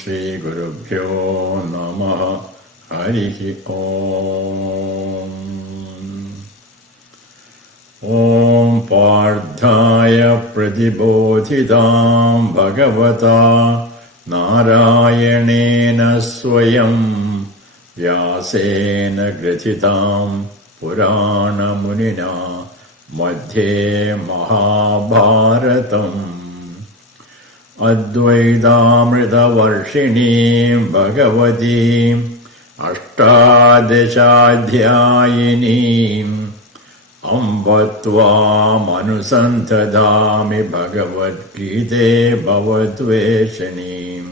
ശ്രീഗുരുഭ്യോ നമഃ. ഹരിഃ ഓം. ഓം പാർത്ഥായ പ്രതിബോധിതാം ഭഗവതാ നാരായണേന സ്വയം വ്യാസേന ഗ്രഥിതാം പുരാണമുനിനാ മധ്യേ മഹാഭാരതം. അദ്വൈതാമൃതവർഷിണീം ഭഗവതീം അഷ്ടാദശാധ്യായിനീം അംബ ത്വാമനുസന്ധദാമി ഭഗവദ്ഗീതേ ഭവദ്വേഷിണീം.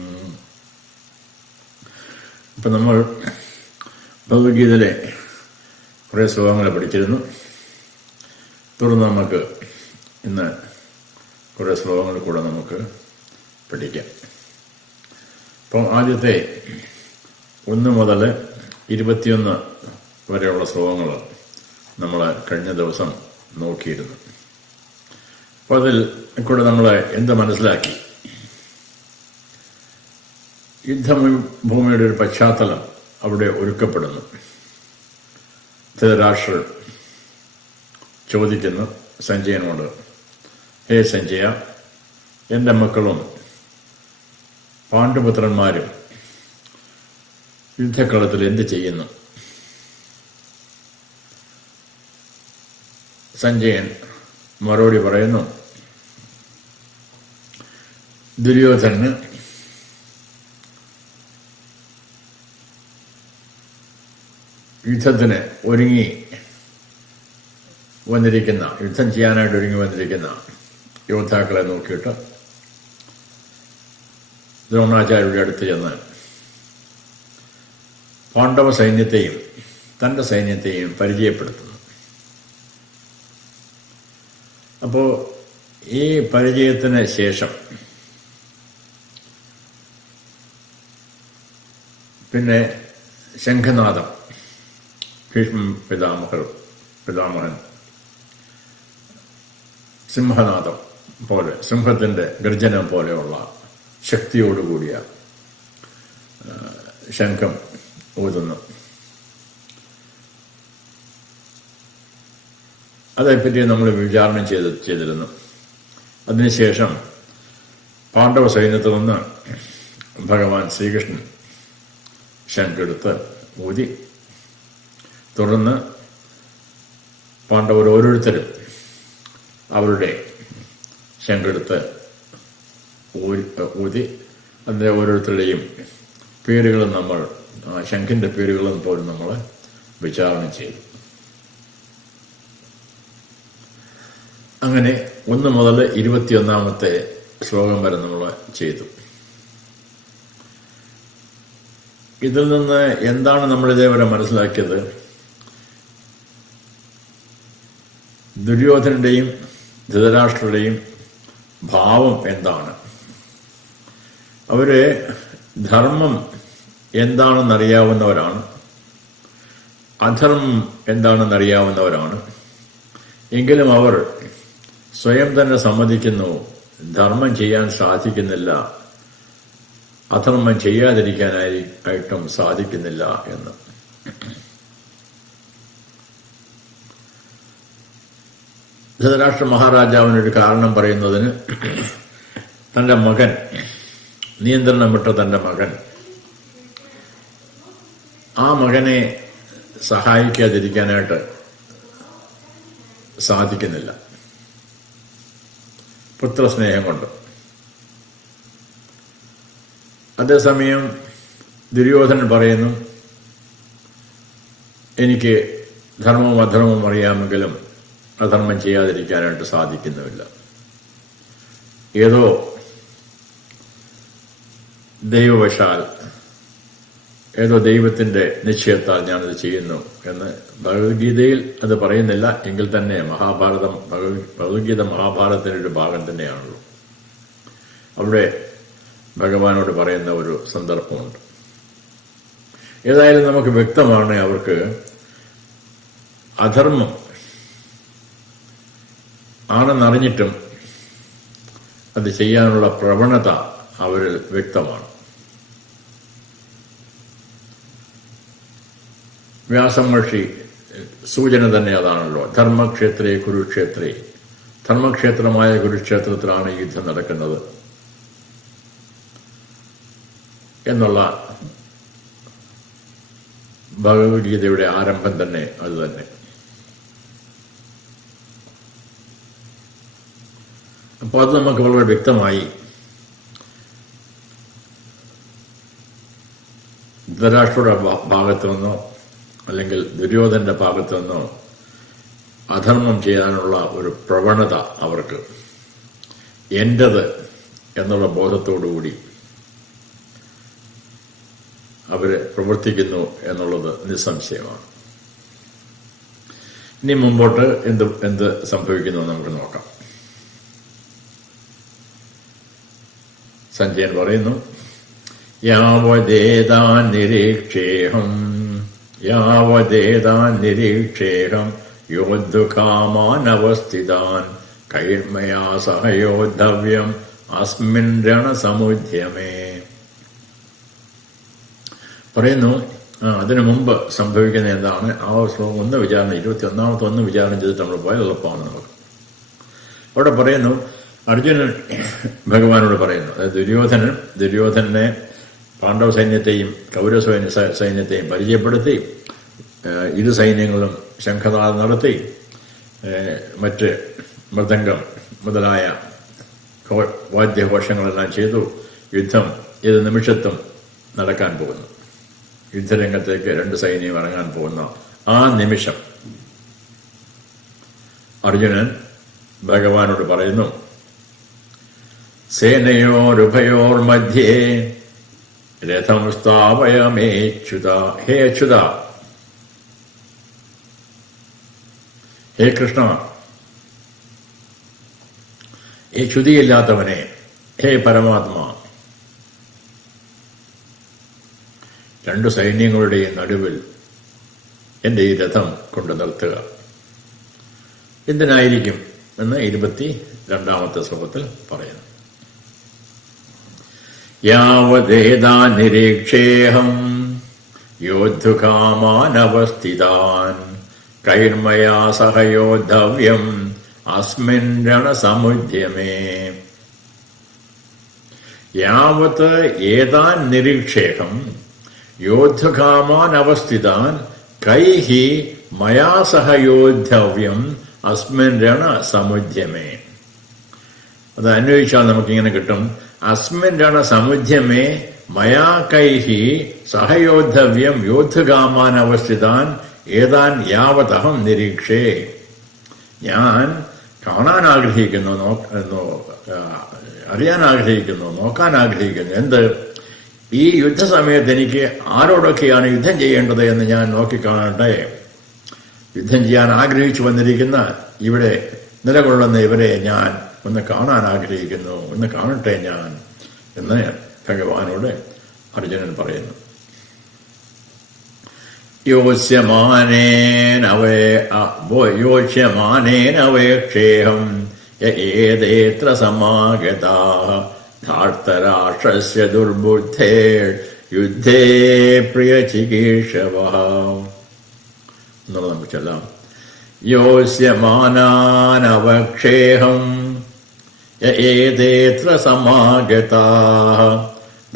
ഇപ്പം നമ്മൾ ഭഗവത്ഗീതയിലെ കുറേ ശ്ലോകങ്ങൾ പഠിച്ചിരുന്നു. തുടർന്ന് നമുക്ക് ഇന്ന് കുറേ ശ്ലോകങ്ങൾ കൂടെ നമുക്ക് പഠിക്കാം. അപ്പം ആദ്യത്തെ 1 മുതൽ 21 വരെയുള്ള ശ്ലോകങ്ങൾ നമ്മൾ കഴിഞ്ഞ ദിവസം നോക്കിയിരുന്നു. അപ്പോൾ അതിൽ കൂടെ നമ്മൾ എന്ത് മനസ്സിലാക്കി? യുദ്ധഭൂമിയുടെ ഒരു പശ്ചാത്തലം അവിടെ ഒരുക്കപ്പെടുന്നു. ധൃതരാഷ്ട്രർ ചോദിക്കുന്നു സഞ്ജയനോട്, ഹേ സഞ്ജയ, എൻ്റെ മക്കളും പാണ്ഡുപുത്രന്മാരും യുദ്ധക്കളത്തിൽ എന്ത് ചെയ്യുന്നു? സഞ്ജയൻ മറുപടി പറയുന്നു, ദുര്യോധനന് യുദ്ധത്തിന് യുദ്ധം ചെയ്യാനായിട്ട് ഒരുങ്ങി വന്നിരിക്കുന്ന യോദ്ധാക്കളെ നോക്കിയിട്ട് ദ്രോണാചാര്യരുടെ അടുത്ത് ചെന്ന് പാണ്ഡവ സൈന്യത്തെയും തന്റെ സൈന്യത്തെയും പരിചയപ്പെടുത്തുന്നു. അപ്പോൾ ഈ പരിചയത്തിന് ശേഷം പിന്നെ ശംഖനാദം, ഭീഷ്മ പിതാമഹൻ സിംഹനാദം പോലെ, സിംഹത്തിന്റെ ഗർജനം പോലെയുള്ള ശക്തിയോടുകൂടിയ ശംഖം ഊതുന്നു. അതേപ്പറ്റി നമ്മൾ വിചാരണ ചെയ്തിരുന്നു. അതിനുശേഷം പാണ്ഡവ സൈന്യത്തിൽ നിന്ന് ഭഗവാൻ ശ്രീകൃഷ്ണൻ ശംഖെടുത്ത് ഊതി. തുടർന്ന് പാണ്ഡവർ ഓരോരുത്തരും അവരുടെ ശംഖെടുത്ത് ഊതി. അതിൻ്റെ ഓരോരുത്തരുടെയും പേരുകളും നമ്മൾ, ശംഖിന്റെ പേരുകളും പോലും നമ്മൾ വിചാരണ ചെയ്തു. അങ്ങനെ 1 മുതൽ 21 ശ്ലോകം വരെ നമ്മൾ ചെയ്തു. ഇതിൽ നിന്ന് എന്താണ് നമ്മൾ ഇതേവരെ മനസ്സിലാക്കിയത്? ദുര്യോധനന്റെയും ധൃതരാഷ്ട്രരുടെയും ഭാവം എന്താണ്? അവര് ധർമ്മം എന്താണെന്നറിയാവുന്നവരാണ്, അധർമ്മം എന്താണെന്നറിയാവുന്നവരാണ്. എങ്കിലും അവർ സ്വയം തന്നെ സമ്മതിക്കുന്നു, ധർമ്മം ചെയ്യാൻ സാധിക്കുന്നില്ല, അധർമ്മം ചെയ്യാതിരിക്കാനായിട്ടും സാധിക്കുന്നില്ല എന്ന്. ധൃതരാഷ്ട്ര മഹാരാജാവിനൊരു കാരണം പറയുന്നതിന്, തന്റെ മകൻ, നിയന്ത്രണം വിട്ട തന്റെ മകൻ, ആ മകനെ സഹായിക്കാതിരിക്കാനായിട്ട് സാധിക്കുന്നില്ല, പുത്രസ്നേഹം കൊണ്ട്. അതേസമയം ദുര്യോധനൻ പറയുന്നു, എനിക്ക് ധർമ്മവും അധർമ്മവും അറിയാമെങ്കിലും അധർമ്മം ചെയ്യാതിരിക്കാനായിട്ട് സാധിക്കുന്നുമില്ല. ഏതോ ദൈവവശാൽ, ഏതോ ദൈവത്തിന്റെ നിശ്ചയത്താൽ ഞാനത് ചെയ്യുന്നു എന്ന് ഭഗവത്ഗീതയിൽ അത് പറയുന്നില്ല. എങ്കിൽ തന്നെ ഭഗവത്ഗീത മഹാഭാരതത്തിന്റെ ഒരു ഭാഗം തന്നെയാണല്ലോ. അവിടെ ഭഗവാനോട് പറയുന്ന ഒരു സന്ദർഭമുണ്ട്. ഏതായാലും നമുക്ക് വ്യക്തമാണ്, അവർക്ക് അധർമ്മം വ്യാസമഹർഷി സൂചന തന്നെ അതാണല്ലോ. ധർമ്മക്ഷേത്രേ കുരുക്ഷേത്രേ, ധർമ്മക്ഷേത്രമായ കുരുക്ഷേത്രത്തിലാണ് യുദ്ധം നടക്കുന്നത് എന്നുള്ള ഭഗവത്ഗീതയുടെ ആരംഭം തന്നെ അത് തന്നെ. അപ്പോൾ അത് നമുക്ക് വളരെ വ്യക്തമായി ധൃതരാഷ്ട്രയുടെ ഭാഗത്തു നിന്നോ അല്ലെങ്കിൽ ദുര്യോധന്റെ ഭാഗത്തു നിന്നോ അധർമ്മം ചെയ്യാനുള്ള ഒരു പ്രവണത അവർക്ക് എന്റേത് എന്നുള്ള ബോധത്തോടുകൂടി അവര് പ്രവർത്തിക്കുന്നു എന്നുള്ളത് നിസ്സംശയമാണ്. ഇനി മുമ്പോട്ട് എന്ത് സംഭവിക്കുന്നു നമുക്ക് നോക്കാം. സഞ്ജയൻ പറയുന്നു, യാവദേതാൻ നിരീക്ഷേഹം യോദ്ധുകാമാനവസ്ഥിതാൻ കൈർമയാ സഹയോദ്ധവ്യം അസ്മിൻ രണസമുദ്യമേ. പറയുന്നു, അതിനു മുമ്പ് സംഭവിക്കുന്ന എന്താണ് ആ ശ്ലോകം ഒന്ന് വിചാരണ 21ാമത്തെ ഒന്ന് വിചാരണ ചെയ്തിട്ട് നമ്മൾ പോയാൽ എളുപ്പമാണ് നമുക്ക്. അവിടെ പറയുന്നു, അർജുനൻ ഭഗവാനോട് പറയുന്നു, അതായത് ദുര്യോധനെ പാണ്ഡവ സൈന്യത്തെയും കൗരവ സൈന്യത്തെയും പരിചയപ്പെടുത്തി, ഇരു സൈന്യങ്ങളും ശംഖനാദം നടത്തി, മറ്റ് മൃദംഗം മുതലായ വാദ്യഘോഷങ്ങളെല്ലാം ചെയ്തു. യുദ്ധം ഏത് നിമിഷത്തും നടക്കാൻ പോകുന്നു. യുദ്ധരംഗത്തേക്ക് രണ്ട് സൈന്യം ഇറങ്ങാൻ പോകുന്ന ആ നിമിഷം അർജുനൻ ഭഗവാനോട് പറയുന്നു, സേനയോരുഭയോർ മധ്യേ രഥം സ്ഥാപയമേച്യുത. ഹേ അച്യുത, ഹേ കൃഷ്ണ, ഹേ ച്യുതിയില്ലാത്തവനെ, ഹേ പരമാത്മാ, രണ്ടു സൈന്യങ്ങളുടെയും നടുവിൽ എന്റെ ഈ രഥം കൊണ്ട് നിർത്തുക. എന്തിനായിരിക്കും എന്ന് 22ാമത്തെ ശ്ലോകത്തിൽ പറയുന്നു. യാവദേതാ നിരീക്ഷേഹം യോദ്ധുകാമാനവസ്ഥിതാൻ കൈർമയാ സഹയോദ്ധവ്യം അസ്മിൻ രണസമുദ്യമേ. യാവത് ഏതാൻ നിരീക്ഷേഹം യോദ്ധകാമാനവസ്ഥിതാൻ കൈഹി മയാ സഹയോദ്ധവ്യം അസ്മിൻ രണസമുദ്യമേ. അത് അന്വയിച്ചാൽ നമുക്കിങ്ങനെ കിട്ടും, അസ്മിൻ രണസമുദ്യമേ മയാ കൈഹി സഹയോദ്ധവ്യം യോദ്ധകാമാനവസ്ഥിതാൻ ഏതാൻ യാവതഹം നിരീക്ഷേ. ഞാൻ കാണാൻ ആഗ്രഹിക്കുന്നു, അറിയാൻ ആഗ്രഹിക്കുന്നു, നോക്കാൻ ആഗ്രഹിക്കുന്നു. എന്ത്? ഈ യുദ്ധസമയത്ത് എനിക്ക് ആരോടൊക്കെയാണ് യുദ്ധം ചെയ്യേണ്ടത് എന്ന് ഞാൻ നോക്കിക്കാണട്ടെ. യുദ്ധം ചെയ്യാൻ ആഗ്രഹിച്ചു വന്നിരിക്കുന്ന ഇവിടെ നിലകൊള്ളുന്ന ഇവരെ ഞാൻ ഒന്ന് കാണാൻ ആഗ്രഹിക്കുന്നു, ഒന്ന് കാണട്ടെ ഞാൻ എന്ന് ഭഗവാനോട് അർജുനൻ പറയുന്നു. യോച്യമാനേനവേക്ഷേഹം യേത്ര സമാഗതാഃ ധാർത്തരാഷ്ട്രസ്യ ദുർബുദ്ധേ യുദ്ധേ പ്രിയചികീർഷവഃ എന്നുള്ളത് നമുക്ക് ചൊല്ലാം. യോസ്യമാനാനവക്ഷേഹം യേത്ര സമാഗതാഃ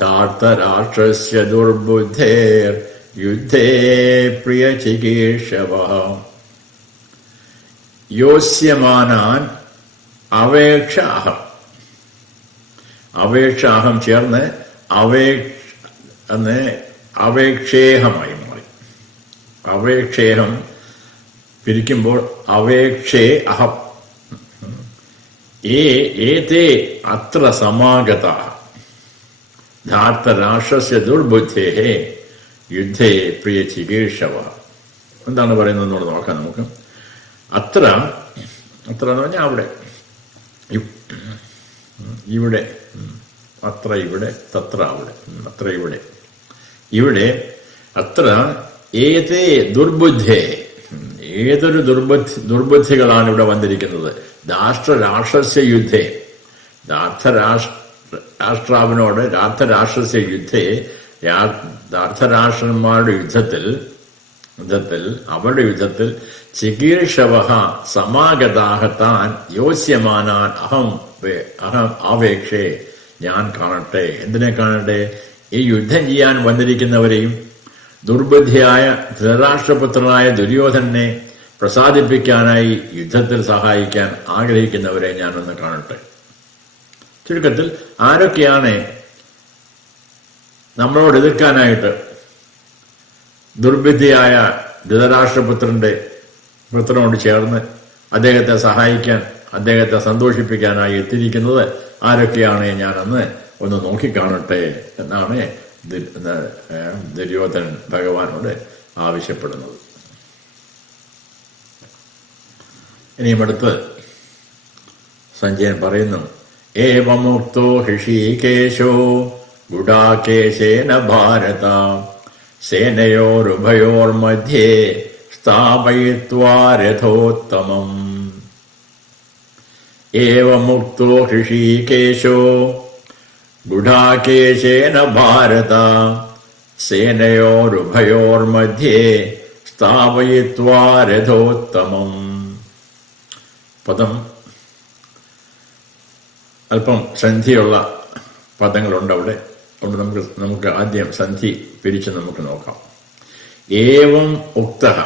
ധാർത്തരാഷ്ട്രസ്യ ദുർബുദ്ധേർ യുദ്ധേ പ്രിയചികീർഷവഃ. യോസ്യമാനാൻ അവേക്ഷാഹം, അവേക്ഷാഹം ചേർന്ന് അവേക്ഷേഹമായി മാറി. അവേക്ഷേഹം പിരിക്കുമ്പോൾ അവേക്ഷേ അഹം. ഏതേ അത്ര സമാഗതാഃ ധാർത്തരാഷ്ട്രസ്യ ദുർബുദ്ധേഃ യുദ്ധേ പ്രിയ ചികീർഷവഃ. എന്താണ് പറയുന്നത് എന്നോട് നോക്കാം നമുക്ക്. അത്ര എന്ന് പറഞ്ഞാൽ അവിടെ, ഇവിടെ, അത്ര ഇവിടെ, തത്ര അവിടെ, അത്ര ഇവിടെ, ഇവിടെ അത്ര ഏതേ ദുർബുദ്ധേ, ഏതൊരു ദുർബുദ്ധികളാണ് ഇവിടെ വന്നിരിക്കുന്നത്. ധാർത്തരാഷ്ട്രസ്യ യുദ്ധേ, ധാർത്തരാഷ്ട്രാവിനോട് ധാർത്തരാഷ്ട്രസ്യ യുദ്ധേ, ധാർത്തരാഷ്ട്രന്മാരുടെ യുദ്ധത്തിൽ അവരുടെ യുദ്ധത്തിൽ ചികീർഷവഹ സമാഗതാഹ താൻ യോസ്യമാനാൻ അഹം ആവേക്ഷേ, ഞാൻ കാണട്ടെ. എന്തിനെ കാണട്ടെ? ഈ യുദ്ധം ചെയ്യാൻ വന്നിരിക്കുന്നവരെയും ദുർബുദ്ധിയായ ധൃതരാഷ്ട്രപുത്രനായ ദുര്യോധനെ പ്രസാദിപ്പിക്കാനായി യുദ്ധത്തിൽ സഹായിക്കാൻ ആഗ്രഹിക്കുന്നവരെ ഞാനൊന്ന് കാണട്ടെ. ചുരുക്കത്തിൽ ആരൊക്കെയാണ് നമ്മളോട് എതിർക്കാനായിട്ട് ദുർബുദ്ധിയായ ധൃതരാഷ്ട്രപുത്രനോട് ചേർന്ന് അദ്ദേഹത്തെ സഹായിക്കാൻ, അദ്ദേഹത്തെ സന്തോഷിപ്പിക്കാനായി എത്തിയിരിക്കുന്നത് ആരൊക്കെയാണ് ഞാനൊന്ന് ഒന്ന് നോക്കിക്കാണട്ടെ എന്നാണ് ദുര്യോധനൻ ഭഗവാനോട് ആവശ്യപ്പെടുന്നത്. ഇനിയും അടുത്ത് സഞ്ജയൻ പറയുന്നു, ഏവമുക്തോ ഹൃഷീകേശോ ഗുഡാകേശേന ഭാരത സേനയോരുഭയോർമധ്യേ സ്ഥാപയിത്വാ രഥോത്തമം. ഏവമുക്തോ ഹൃഷീകേശോ ഗുഡാകേശേന ഭാരത സേനയോരുഭയോർമധ്യേ സ്ഥാപയിത്വാ രഥോത്തമം. പദം അല്പം സന്ധിയുള്ള പദങ്ങളുണ്ട് അവിടെ. അതുകൊണ്ട് നമുക്ക് ആദ്യം സന്ധി പിരിച്ച് നമുക്ക് നോക്കാം. ഏവം ഉക്തഃ,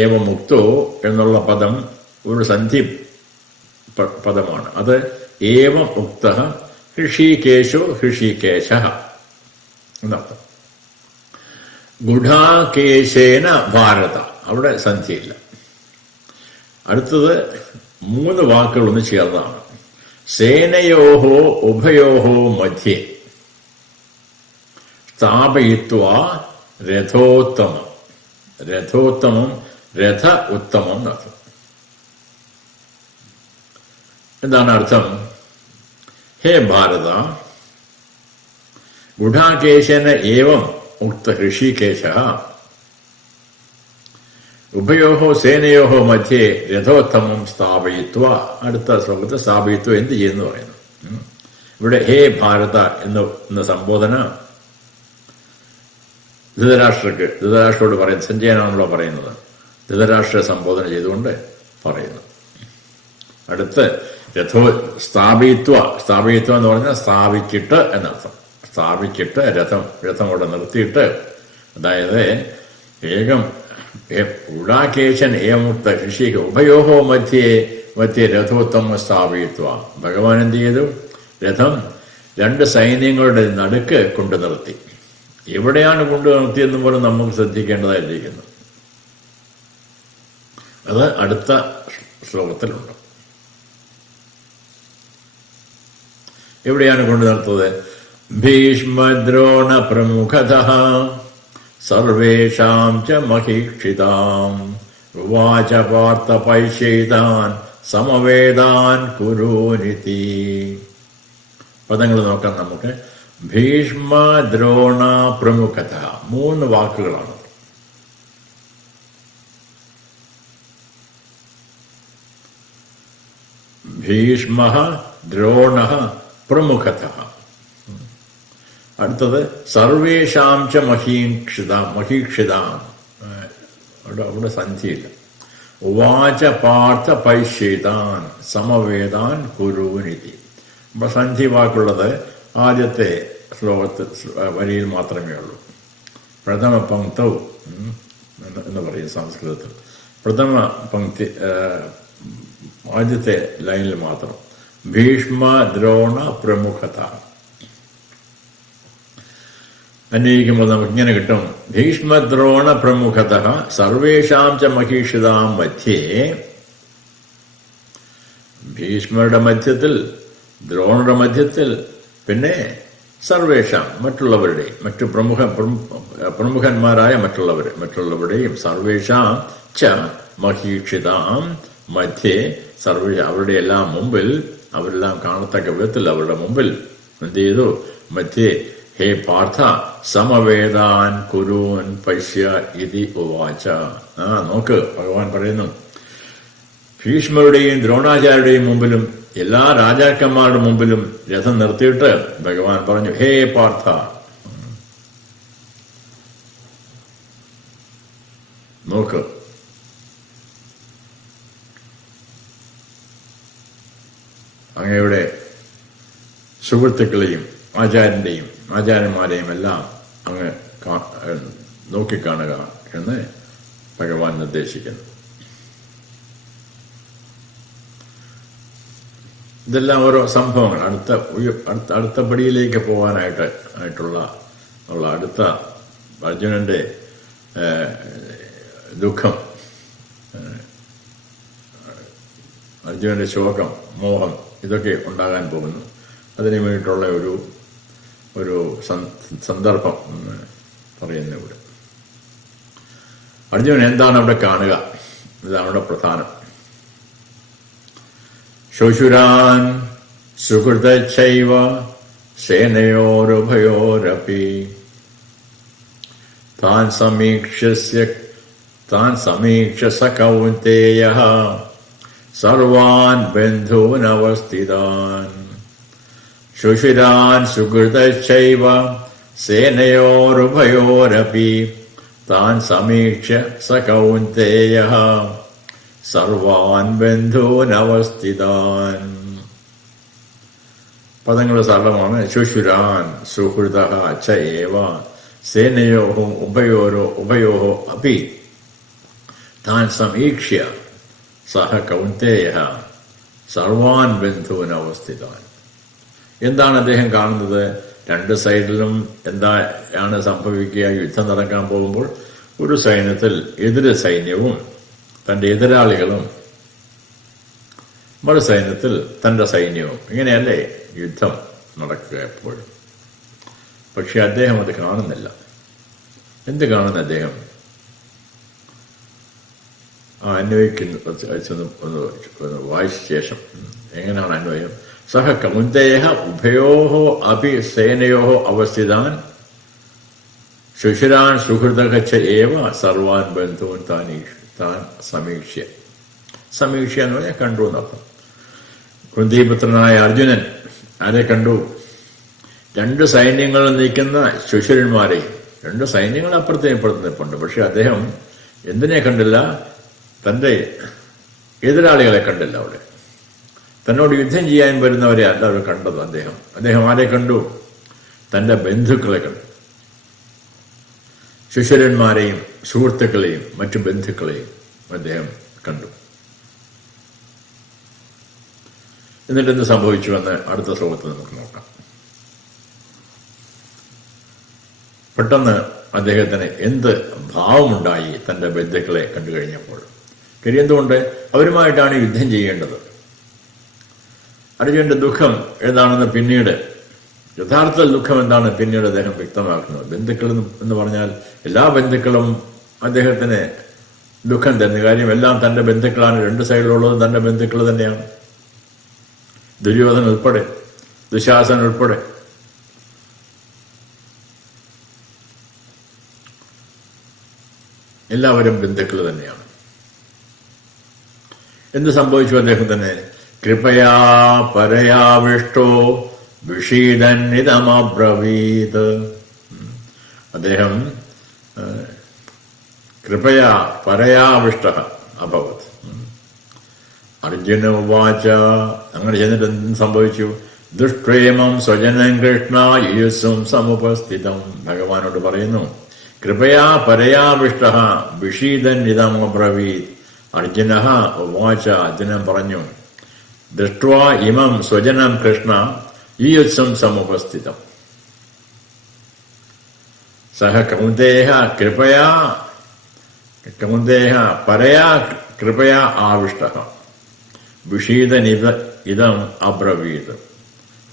ഏവം ഉക്തോ എന്നുള്ള പദം ഒരു സന്ധി പദമാണ്. അത് ഏവം ഉക്തഃ ഹൃഷീകേശോ ഹൃഷീകേശഃ എന്നർത്ഥം. ഗുഡാകേശേന ഭാരത, അവിടെ സന്ധിയില്ല. അടുത്തത് 3 വാക്കുകൾ ഒന്ന് ചേർന്നതാണ്. സേനയോഹോ ഉഭയോഹോ മധ്യേ സ്ഥാപയിത്വാ രഥോത്തമം. രഥോത്തമം, രഥ ഉത്തമം എന്നർത്ഥം. എന്താണ് അർത്ഥം? ഹേ ഭാരത, ഗുഡാകേശന ഏവം ഉക്ത ഹൃഷീകേശഃ ഉഭയോഹോ സേനയോഹോ മധ്യേ രഥോത്തമം സ്ഥാപയിത്വ. അടുത്ത ശ്ലോകത്ത് സ്ഥാപയിത്വ എന്ത് ചെയ്യുന്നു പറയുന്നു. ഇവിടെ ഹേ ഭാരത എന്ന സംബോധന ധൃതരാഷ്ട്രോട് പറയുന്നത്, സഞ്ജയനാണല്ലോ പറയുന്നത്. ധൃതരാഷ്ട്ര സംബോധന ചെയ്തുകൊണ്ട് പറയുന്നു. അടുത്ത് സ്ഥാപിത്വ എന്ന് പറഞ്ഞാൽ സ്ഥാപിച്ചിട്ട് എന്നർത്ഥം. സ്ഥാപിച്ചിട്ട് രഥം അവിടെ നിർത്തിയിട്ട്, അതായത് ഗുഡാകേശൻ ഏമുക്ത ഋഷിക ഉഭയോഹോ മധ്യേ രഥോത്തമ സ്ഥാപിത്വ. ഭഗവാൻ എന്ത് ചെയ്തു? രഥം 2 സൈന്യങ്ങളുടെ നടുക്ക് കൊണ്ടു നിർത്തി. എവിടെയാണ് കൊണ്ടു നിർത്തിയെന്ന് പോലും നമുക്ക് ശ്രദ്ധിക്കേണ്ടതായിരിക്കുന്നു. അത് അടുത്ത ശ്ലോകത്തിലുണ്ട്. എവിടെയാണ് കൊണ്ടു നിർത്തത്? ഭീഷ്മദ്രോണ പ്രമുഖതഃ സർവേഷാം ച മഹീക്ഷിതാം ഉവാച പാർത്ഥ പൈശൈതാൻ സമവേദാൻ കുരൂനിതി. പദങ്ങൾ നോക്കാം നമുക്ക്. ഭീഷ്മ ദ്രോണ പ്രമുഖത 3 വാക്കുകളാണ്. ഭീഷ്മ ദ്രോണ പ്രമുഖത. അടുത്തത് സർവേഷാം ച മഹീക്ഷിതാം. അവിടെ സന്ധിയില്ല. ഉവാച പാർത്ഥ പൈശൈതാൻ സമവേദാൻ കുരൂനിതി. അപ്പൊ സന്ധി വാക്കുള്ളത് ആദ്യത്തെ ശ്ലോകത്തിൽ വരിയിൽ മാത്രമേ ഉള്ളൂ. പ്രഥമ പങ്ക്തൗ എന്ന് പറയും സംസ്കൃതത്തിൽ. പ്രഥമ പങ്ക്തി ആദ്യത്തെ ലൈനിൽ മാത്രം. ഭീഷ്മ ദ്രോണ പ്രമുഖത അന്വയിക്കുമ്പോൾ നമുക്ക് ഇങ്ങനെ കിട്ടും. ഭീഷ്മദ്രോണ പ്രമുഖത സർവേഷാം ച മഹീക്ഷിതാം മധ്യേ. ഭീഷ്മരുടെ മധ്യത്തിൽ, ദ്രോണരുടെ മധ്യത്തിൽ, പിന്നെ സർവേഷാം മറ്റുള്ളവരുടെയും, മറ്റു പ്രമുഖന്മാരായ മറ്റുള്ളവരുടെയും സർവേഷാം ച മഹീക്ഷിതാം മധ്യേ അവരുടെ എല്ലാം മുമ്പിൽ, അവരെല്ലാം കാണത്തക്ക വിധത്തിൽ അവരുടെ മുമ്പിൽ എന്ത് ചെയ്തു? മധ്യേ ഹേ പാർത്ഥ സമവേദാൻ കുരൂൻ പശ്യ ഇതി ഉവാച. നോക്ക്, ഭഗവാൻ പറയുന്നു, ഭീഷ്മരുടെയും ദ്രോണാചാര്യരുടെയും മുമ്പിലും എല്ലാ രാജാക്കന്മാരുടെ മുമ്പിലും രഥം നിർത്തിയിട്ട് ഭഗവാൻ പറഞ്ഞു, ഹേ പാർത്ഥ. നോക്ക്, അങ്ങയുടെ സുഹൃത്തുക്കളെയും ആചാര്യന്മാരെയും എല്ലാം അങ്ങ് നോക്കിക്കാണുക എന്ന് ഭഗവാൻ നിർദ്ദേശിക്കുന്നു. ഇതെല്ലാം ഓരോ സംഭവങ്ങൾ അടുത്ത പടിയിലേക്ക് പോകാനായിട്ടുള്ള അടുത്ത അർജുനന്റെ ദുഃഖം, അർജുനന്റെ ശോകം, മോഹം ഇതൊക്കെ ഉണ്ടാകാൻ പോകുന്നു. അതിനു വേണ്ടിയിട്ടുള്ള ഒരു സന്ദർഭം പറയുന്ന ഇവിടെ അർജുനൻ എന്താണ് അവിടെ കാണുക? ഇതാണ് അവിടെ പ്രധാനം. ശുശുരാൻ സുഹൃതൈവ സേനയോരുഭയോരപി താൻ സമീക്ഷ്യ സ കൗന്തേയഃ സർവാൻ ബന്ധൂനവസ്ഥിതാൻ. ശുശുരാൻ സുഹൃതൈവ സേനയോരുഭയോരപി താൻ സമീക്ഷ്യ സ കൗന്തേയഃ സർവാൻ ബന്ധൂനവസ്ഥിതാൻ. പദങ്ങൾ സരളമാണ്. ശുശുരാൻ സുഹൃദഃ ച ഏവ സേനയോഃ ഉഭയോഃ അപി താൻ സമീക്ഷ്യ സഹ കൗന്തേയഃ സർവാൻ ബന്ധൂനവസ്ഥിതാൻ. എന്താണ് അദ്ദേഹം കാണുന്നത്? രണ്ട് സൈഡിലും എന്താണ് സംഭവിക്കുക? യുദ്ധം നടക്കാൻ പോകുമ്പോൾ ഒരു സൈന്യത്തിൽ എതിർ സൈന്യവും തന്റെ എതിരാളികളും, മറു സൈന്യത്തിൽ തന്റെ സൈന്യവും, ഇങ്ങനെയല്ലേ യുദ്ധം നടക്കുക എപ്പോഴും. പക്ഷെ അദ്ദേഹം അത് കാണുന്നില്ല. എന്ത് കാണുന്ന അദ്ദേഹം? അന്വയിക്കുന്നു. വായിച്ച ശേഷം എങ്ങനെയാണ് അന്വയം? സഹ കൗന്തേയഃ ഉഭയോഃ അപി സേനയോഃ അവസ്ഥിതാൻ ശുശുരാൻ സുഹൃദഃ ച ഏവ സർവാൻ ബന്ധൂൻ താൻ സമീക്ഷ്യ എന്ന് പറഞ്ഞാൽ കണ്ടു എന്നർത്ഥം. കുന്തിപുത്രനായ അർജുനൻ ആരെ കണ്ടു? രണ്ട് സൈന്യങ്ങൾ നിൽക്കുന്ന ശുശുരന്മാരെയും. രണ്ട് സൈന്യങ്ങൾ അപ്പുറത്തേയും ഇപ്പുറത്ത് നിൽപ്പുണ്ട്. പക്ഷെ അദ്ദേഹം എന്തിനെ കണ്ടില്ല? തന്റെ എതിരാളികളെ കണ്ടില്ല. അവിടെ തന്നോട് യുദ്ധം ചെയ്യാൻ വരുന്നവരെ അല്ല അവർ കണ്ടത്. അദ്ദേഹം ആരെ കണ്ടു? തന്റെ ബന്ധുക്കളെ കണ്ടു. ശുശുരന്മാരെയും സുഹൃത്തുക്കളെയും മറ്റു ബന്ധുക്കളെയും അദ്ദേഹം കണ്ടു. എന്നിട്ട് എന്ത് സംഭവിച്ചുവെന്ന് അടുത്ത ശ്ലോകത്തിൽ നമുക്ക് നോക്കാം. പെട്ടെന്ന് അദ്ദേഹത്തിന് എന്ത് ഭാവമുണ്ടായി തന്റെ ബന്ധുക്കളെ കണ്ടു കഴിഞ്ഞപ്പോൾ? കാര്യം എന്തുകൊണ്ട്? അവരുമായിട്ടാണ് യുദ്ധം ചെയ്യേണ്ടത്. അർജുനന്റെ ദുഃഖം എന്താണെന്ന് പിന്നീട്, യഥാർത്ഥ ദുഃഖം എന്താണ് പിന്നീട് അദ്ദേഹം വ്യക്തമാക്കുന്നത്. ബന്ധുക്കൾ എന്ന് പറഞ്ഞാൽ എല്ലാ ബന്ധുക്കളും അദ്ദേഹത്തിന് ദുഃഖം തരുന്ന കാര്യം. എല്ലാം തന്റെ ബന്ധുക്കളാണ്. രണ്ട് സൈഡിലുള്ളതും തന്റെ ബന്ധുക്കൾ തന്നെയാണ്. ദുര്യോധനൻ ഉൾപ്പെടെ, ദുശാസൻ ഉൾപ്പെടെ എല്ലാവരും ബന്ധുക്കൾ തന്നെയാണ്. എന്ത് സംഭവിച്ചു അദ്ദേഹത്തിന്? കൃപയാ പരയാവിഷ്ടോ വിഷീദന്നിതമബ്രവീത്. അദ്ദേഹം കൃപയാ പരയാവിഷ്ട അഭവത്. അർജുന ഉവാച. അങ്ങനെ ചെന്നിട്ട് എന്ത് സംഭവിച്ചു? ദുഷ്പ്രേമം സ്വജനം കൃഷ്ണ യുയുസ്സും സമുപസ്ഥിതം. ഭഗവാനോട് പറയുന്നു, കൃപയാ പരയാവിഷ്ട വിഷീദന്നിതമബ്രവീത്. അർജുന ഉവാച. അർജുനൻ പറഞ്ഞു, ദൃഷ്ട്വാ ഇമം സ്വജനം കൃഷ്ണ യുയുത്സം സമുപസ്ഥിതം സഹ കൗന്തേയ പരയാ കൃപയാ ആവിഷ്ട വിഷീദനിത ഇതം അബ്രവീത്.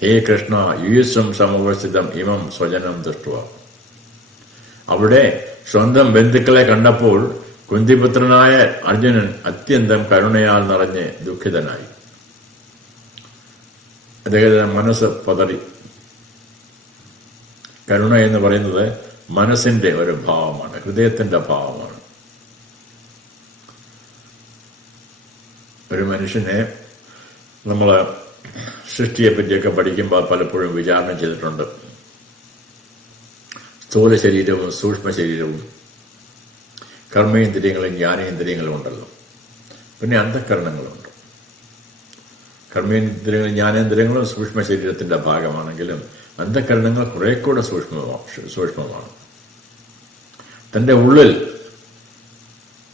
ഹേ കൃഷ്ണ യുയുത്സം സമുപസ്ഥിതം ഇമം സ്വജനം ദൃഷ്ട്വാ. അവിടെ സ്വന്തം ബന്ധുക്കളെ കണ്ടപ്പോൾ കുന്തിപുത്രനായ അർജുനൻ അത്യന്തം കരുണയാൽ നിറഞ്ഞ് ദുഃഖിതനായി. അദ്ദേഹത്തിന്റെ മനസ്സ് പതറി. കരുണ എന്ന് പറയുന്നത് മനസ്സിന്റെ ഒരു ഭാവമാണ്, ഹൃദയത്തിന്റെ ഭാവമാണ്. ഒരു മനുഷ്യനെ നമ്മൾ സൃഷ്ടിയെ പറ്റിയൊക്കെ പഠിക്കുമ്പോൾ പലപ്പോഴും വിചാരണ ചെയ്തിട്ടുണ്ട്. സ്ഥൂല ശരീരവും സൂക്ഷ്മ ശരീരവും കർമ്മേന്ദ്രിയങ്ങളും ജ്ഞാനേന്ദ്രിയങ്ങളും ഉണ്ടല്ലോ. പിന്നെ അന്ധഃകരണങ്ങളുണ്ട്. കർമ്മേന്ദ്രിയങ്ങളും ജ്ഞാനേന്ദ്രിയങ്ങളും സൂക്ഷ്മ ശരീരത്തിന്റെ ഭാഗമാണെങ്കിലും അന്ധഃകരണങ്ങൾ കുറെ കൂടെ സൂക്ഷ്മമാണ്. തന്റെ ഉള്ളിൽ,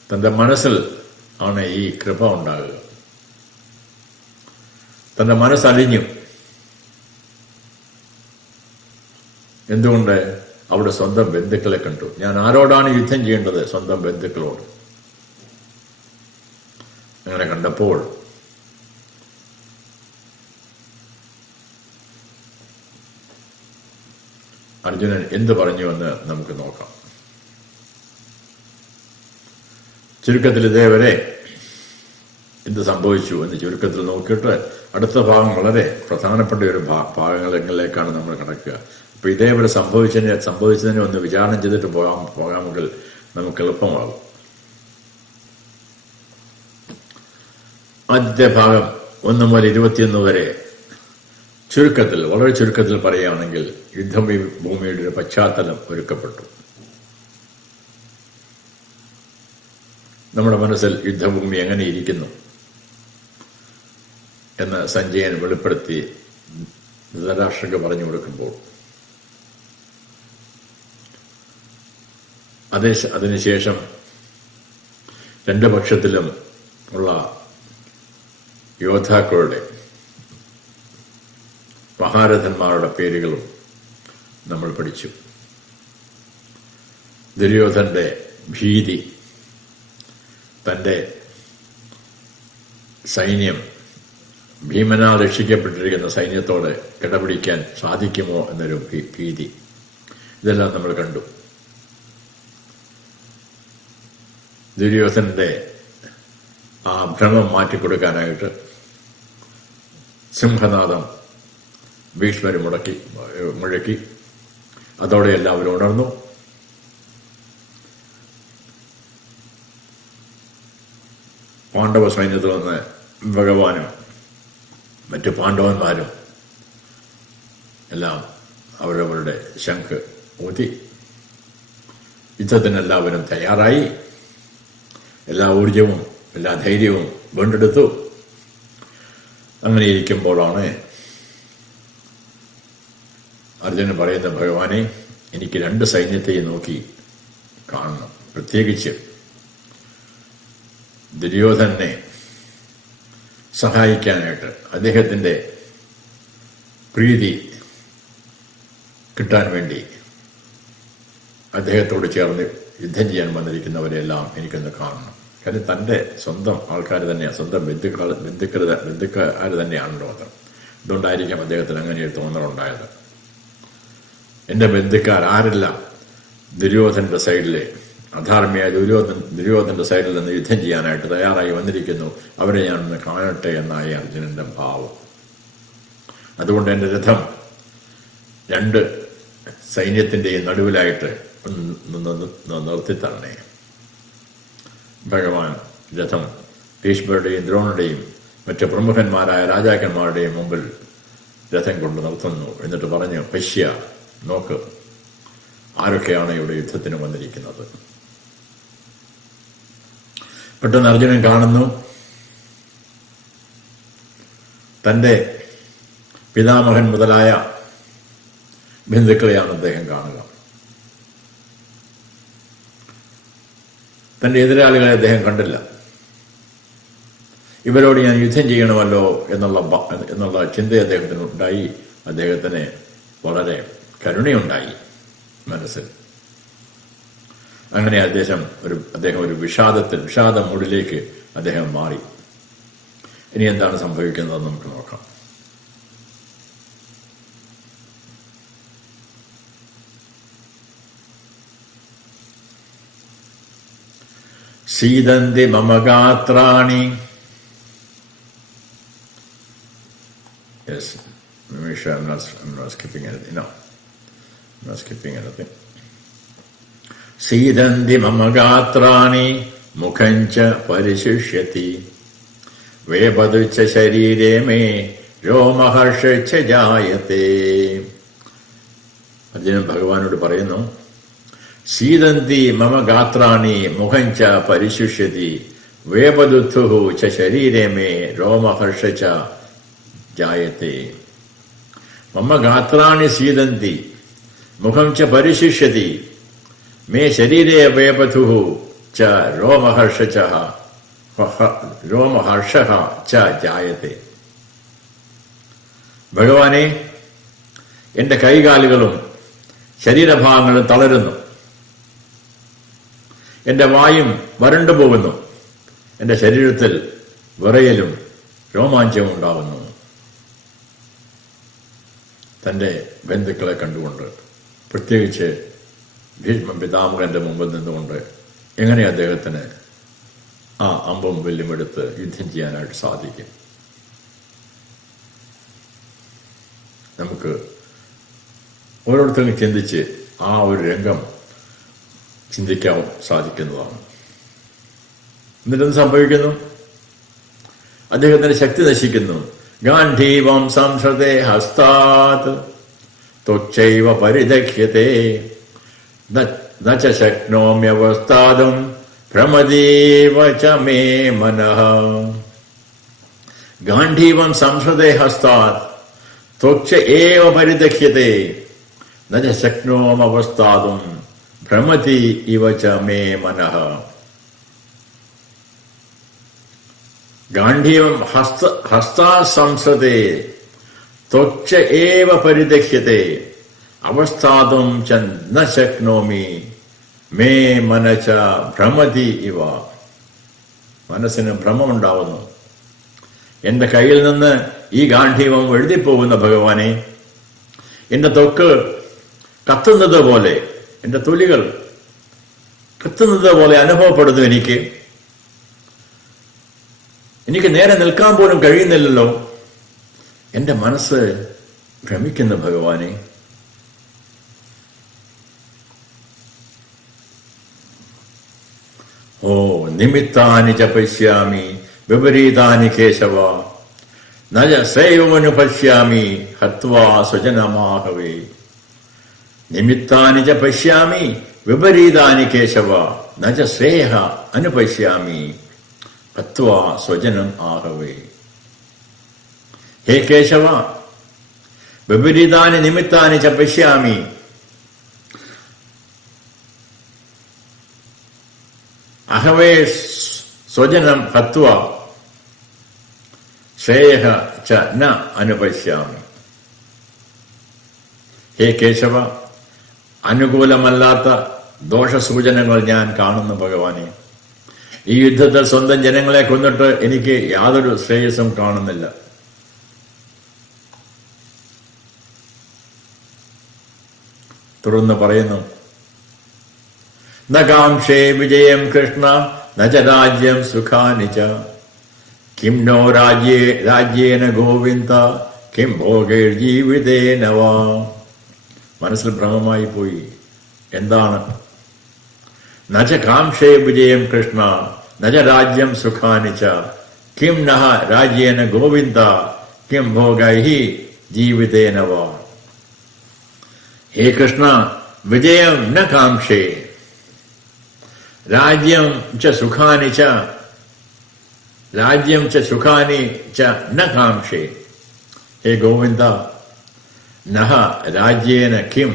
തന്റെ മനസ്സിൽ ആണ് ഈ കൃപ ഉണ്ടാകുക. തന്റെ മനസ്സലിഞ്ഞു. എന്തുകൊണ്ട്? അവിടെ സ്വന്തം ബന്ധുക്കളെ കണ്ടു. ഞാൻ ആരോടാണ് യുദ്ധം ചെയ്യേണ്ടത്? സ്വന്തം ബന്ധുക്കളോട്. അങ്ങനെ കണ്ടപ്പോൾ അർജുനൻ എന്ത് പറഞ്ഞുവെന്ന് നമുക്ക് നോക്കാം. ചുരുക്കത്തിൽ ഇതേവരെ എന്ത് സംഭവിച്ചു എന്ന് ചുരുക്കത്തിൽ നോക്കിയിട്ട് അടുത്ത ഭാഗം വളരെ പ്രധാനപ്പെട്ട ഒരു ഭാഗങ്ങളിലേക്കാണ് നമ്മൾ കടക്കുക. അപ്പൊ ഇതേപോലെ സംഭവിച്ചതിനെ ഒന്ന് വിചാരണം ചെയ്തിട്ട് പോകാമെങ്കിൽ നമുക്ക് എളുപ്പമാകും. ആദ്യത്തെ ഭാഗം 1 മുതൽ 21 വരെ ചുരുക്കത്തിൽ, വളരെ ചുരുക്കത്തിൽ പറയുകയാണെങ്കിൽ യുദ്ധഭൂമിയുടെ ഒരു പശ്ചാത്തലം ഒരുക്കപ്പെട്ടു. നമ്മുടെ മനസ്സിൽ യുദ്ധഭൂമി എങ്ങനെ ഇരിക്കുന്നു എന്ന് സഞ്ജയൻ വെളിപ്പെടുത്തി ധൃതരാഷ്ട്രക്ക് പറഞ്ഞു കൊടുക്കുമ്പോൾ അതിനുശേഷം രണ്ട് പക്ഷത്തിലും ഉള്ള യോദ്ധാക്കളുടെ മഹാരഥന്മാരുടെ പേരുകളും നമ്മൾ പഠിച്ചു. ദുര്യോധന്റെ ഭീതി, തന്റെ സൈന്യം ഭീമനാൽ രക്ഷിക്കപ്പെട്ടിരിക്കുന്ന സൈന്യത്തോട് കിടപിടിക്കാൻ സാധിക്കുമോ എന്നൊരു ഭീതി, ഇതെല്ലാം നമ്മൾ കണ്ടു. ദുര്യോധനന്റെ ആ ഭ്രമം മാറ്റിക്കൊടുക്കാനായിട്ട് സിംഹനാദം ഭീഷ്മർ മുഴക്കി. അതോടെ എല്ലാവരും ഉണർന്നു. പാണ്ഡവ സൈന്യത്തിൽ നിന്ന് ഭഗവാനും മറ്റു പാണ്ഡവന്മാരും എല്ലാം അവരവരുടെ ശംഖ് ഊതി. യുദ്ധത്തിന് എല്ലാവരും തയ്യാറായി. എല്ലാ ഊർജവും എല്ലാ ധൈര്യവും വീണ്ടെടുത്തു. അങ്ങനെ ഇരിക്കുമ്പോഴാണ് അർജുനൻ പറയുന്ന, ഭഗവാനെ, എനിക്ക് 2 സൈന്യത്തെയും നോക്കി കാണണം. പ്രത്യേകിച്ച് ദുര്യോധനെ സഹായിക്കാനായിട്ട്, അദ്ദേഹത്തിന്റെ പ്രീതി കിട്ടാൻ വേണ്ടി അദ്ദേഹത്തോട് ചേർന്ന് യുദ്ധം ചെയ്യാൻ വന്നിരിക്കുന്നവരെല്ലാം എനിക്കൊന്ന് കാണണം. കാര്യം തന്റെ സ്വന്തം ആൾക്കാർ തന്നെയാണ്, സ്വന്തം ബന്ധുക്കാർ തന്നെയാണല്ലോ അത്. അതുകൊണ്ടായിരിക്കാം അദ്ദേഹത്തിന് അങ്ങനെ ഒരു തോന്നലുണ്ടായത്. എന്റെ ബന്ധുക്കാർ ആരെല്ലാം ദുര്യോധന്റെ സൈഡിലെ അധാർമ്മിയായ ദുര്യോധന്റെ സൈഡിൽ നിന്ന് യുദ്ധം ചെയ്യാനായിട്ട് തയ്യാറായി വന്നിരിക്കുന്നു, അവരെ ഞാനൊന്ന് കാണട്ടെ എന്നായി അർജുനന്റെ ഭാവം. അതുകൊണ്ട് എന്റെ രഥം 2 സൈന്യത്തിന്റെയും നടുവിലായിട്ട് നിർത്തിത്തരണേ. ഭഗവാൻ രഥം ഭീഷ്മരുടെയും ദ്രോണരുടെയും മറ്റു പ്രമുഖന്മാരായ രാജാക്കന്മാരുടെയും മുമ്പിൽ രഥം കൊണ്ട് നിർത്തുന്നു. എന്നിട്ട് പറഞ്ഞു, പശ്യ, നോക്ക്, ആരൊക്കെയാണ് ഇവിടെ യുദ്ധത്തിന് വന്നിരിക്കുന്നത്. പെട്ടെന്ന് അർജുനൻ കാണുന്നു, തന്റെ പിതാമഹൻ മുതലായ ബന്ധുക്കളെയാണ് അദ്ദേഹം കാണുക. തന്റെ എതിരാളികളെ അദ്ദേഹം കണ്ടില്ല. ഇവരോട് ഞാൻ യുദ്ധം ചെയ്യണമല്ലോ എന്നുള്ള ചിന്ത അദ്ദേഹത്തിന് ഉണ്ടായി. അദ്ദേഹത്തിന് വളരെ കരുണയുണ്ടായി മനസ്സിൽ. അങ്ങനെ അദ്ദേഹം ഒരു വിഷാദ മൂഡിലേക്ക് അദ്ദേഹം മാറി. ഇനി എന്താണ് സംഭവിക്കുന്നത് നമുക്ക് നോക്കാം. സീദന്തി മമ ഗാത്രാണി. Yes, make sure I'm not skipping anything. No, I'm not skipping anything. Sidanti mama gatrani mukhancha parishishyati vepaducha sharire me romaharshacha jayate. Arjunan ഭഗവാനോട് പറയുന്നു, സീദന്തി മമ ഗാത്രാണി മുഖം ച പരിശുഷ്യതി വേപദുത്ഥു ച ശരീരേ മേ രോമഹർഷ ച ജായത്തെ. മമ ഗാത്രാണി സീദന്തി മുഖം ച പരിശുഷ്യതി മേ ശരീരേ വേപധു ച രോമഹർഷ ച ജായത്തെ. ഭഗവാനെ, എന്റെ കൈകാലുകളും ശരീരഭാഗങ്ങളും തളരുന്നു, എന്റെ വായും വരണ്ടു പോകുന്നു, എന്റെ ശരീരത്തിൽ വിറയലും രോമാഞ്ചവും ഉണ്ടാകുന്നു. തന്റെ ബന്ധുക്കളെ കണ്ടുകൊണ്ട്, പ്രത്യേകിച്ച് ഭീഷ്മ പിതാമഹന്റെ മുമ്പിൽ നിന്നുകൊണ്ട് എങ്ങനെ അദ്ദേഹത്തിന് ആ അമ്പും വില്ലും എടുത്ത് യുദ്ധം ചെയ്യാനായിട്ട് സാധിക്കും? നമുക്ക് ഓരോരുത്തരും ചിന്തിച്ച് ആ ഒരു രംഗം ചിന്തിക്കാൻ സാധിക്കുന്നതാണ്. എന്നിട്ടെന്ത് സംഭവിക്കുന്നു? അദ്ദേഹത്തിന്റെ ശക്തി നശിക്കുന്നു. ഗാന്ധീവം സംസൃതേ ഹസ്താത് ത്വച്ചൈവ പരിദക്ഷ്യത്തെ ന ച ശക്നോമ്യവസ്ഥാതും ഭ്രമതീവ ച മേ മനഃ. ഗാന്ധീവം സംസൃതേ ഹസ്താത് ത്വച്ച ഏവ പരിദക്ഷ്യത്തെ ന ച ശക്നോമവസ്ഥാതും ഭ്രമതി ഇവ ച മേ മനഃ. ഗാന്ധീവം ഹസ്താ സംസൃതേ ത്വച്ച ഏവ പരിദക്ഷ്യത്തെ അവസ്ഥാതും ച ന ശക്നോമി മേ മനഃ ഭ്രമതി ഇവ. മനസ്സിന് ഭ്രമമുണ്ടാവുന്നു. എന്റെ കയ്യിൽ നിന്ന് ഈ ഗാന്ധീവം എഴുതിപ്പോകുന്ന ഭഗവാനെ, എന്റെ ത്വക്ക് കത്തുന്നത് പോലെ, എന്റെ തൊലികൾ കത്തുന്നത് പോലെ അനുഭവപ്പെടുന്നു. എനിക്ക് നേരെ നിൽക്കാൻ പോലും കഴിയുന്നില്ലല്ലോ. എന്റെ മനസ്സ് ഭ്രമിക്കുന്നു ഭഗവാനെ. ഓ നിമിത്താനി ച പശ്യാമി വിപരീതാനി കേശവ ന ച സേയോനു പശ്യാമി ഹത്വാ സ്വജനമാഹവേ. നിമിത്താനി ച പശ്യാമി വിപരീതാനി കേശവ ന ച ശ്രേയ അനുപശ്യാമി ഹത്വാ സ്വജനം ആഹവേ. ഹേ കേശവ, വിപരീതാനി നിമിത്താനി ച പശ്യാമി. അഹവേ സ്വജനം ഹത്വാ ശ്രേയ ച ന അനുപശ്യാമി. ഹേ കേശവ, അനുകൂലമല്ലാത്ത ദോഷസൂചനകൾ ഞാൻ കാണുന്നു ഭഗവാനെ. ഈ യുദ്ധത്തിൽ സ്വന്തം ജനങ്ങളെ കൊന്നിട്ട് എനിക്ക് യാതൊരു ശ്രേയസ്സും കാണുന്നില്ല. തുടർന്ന് പറയുന്നു, ന കാംക്ഷേ വിജയം കൃഷ്ണ ന ച രാജ്യം സുഖാനി ച കിം നോ രാജ്യേന ഗോവിന്ദ കിം ഭോഗൈർജീവിതേന വാ. മനസ്സിൽ ഭ്രമമായി പോയി. എന്താണ്? ന ച കാംക്ഷേ വിജയം കൃഷ്ണ ന ച രാജ്യം സുഖാനി ച കിം നഃ രാജ്യേന ഗോവിന്ദ കിം ഭോഗൈഃ ജീവിതേന വാ. ഹേ കൃഷ്ണ, വിജയം ന കാംക്ഷേ രാജ്യം ച സുഖാനി ച ന കാംക്ഷേ. ഹേ ഗോവിന്ദ, നഃ രാജ്യേന കിം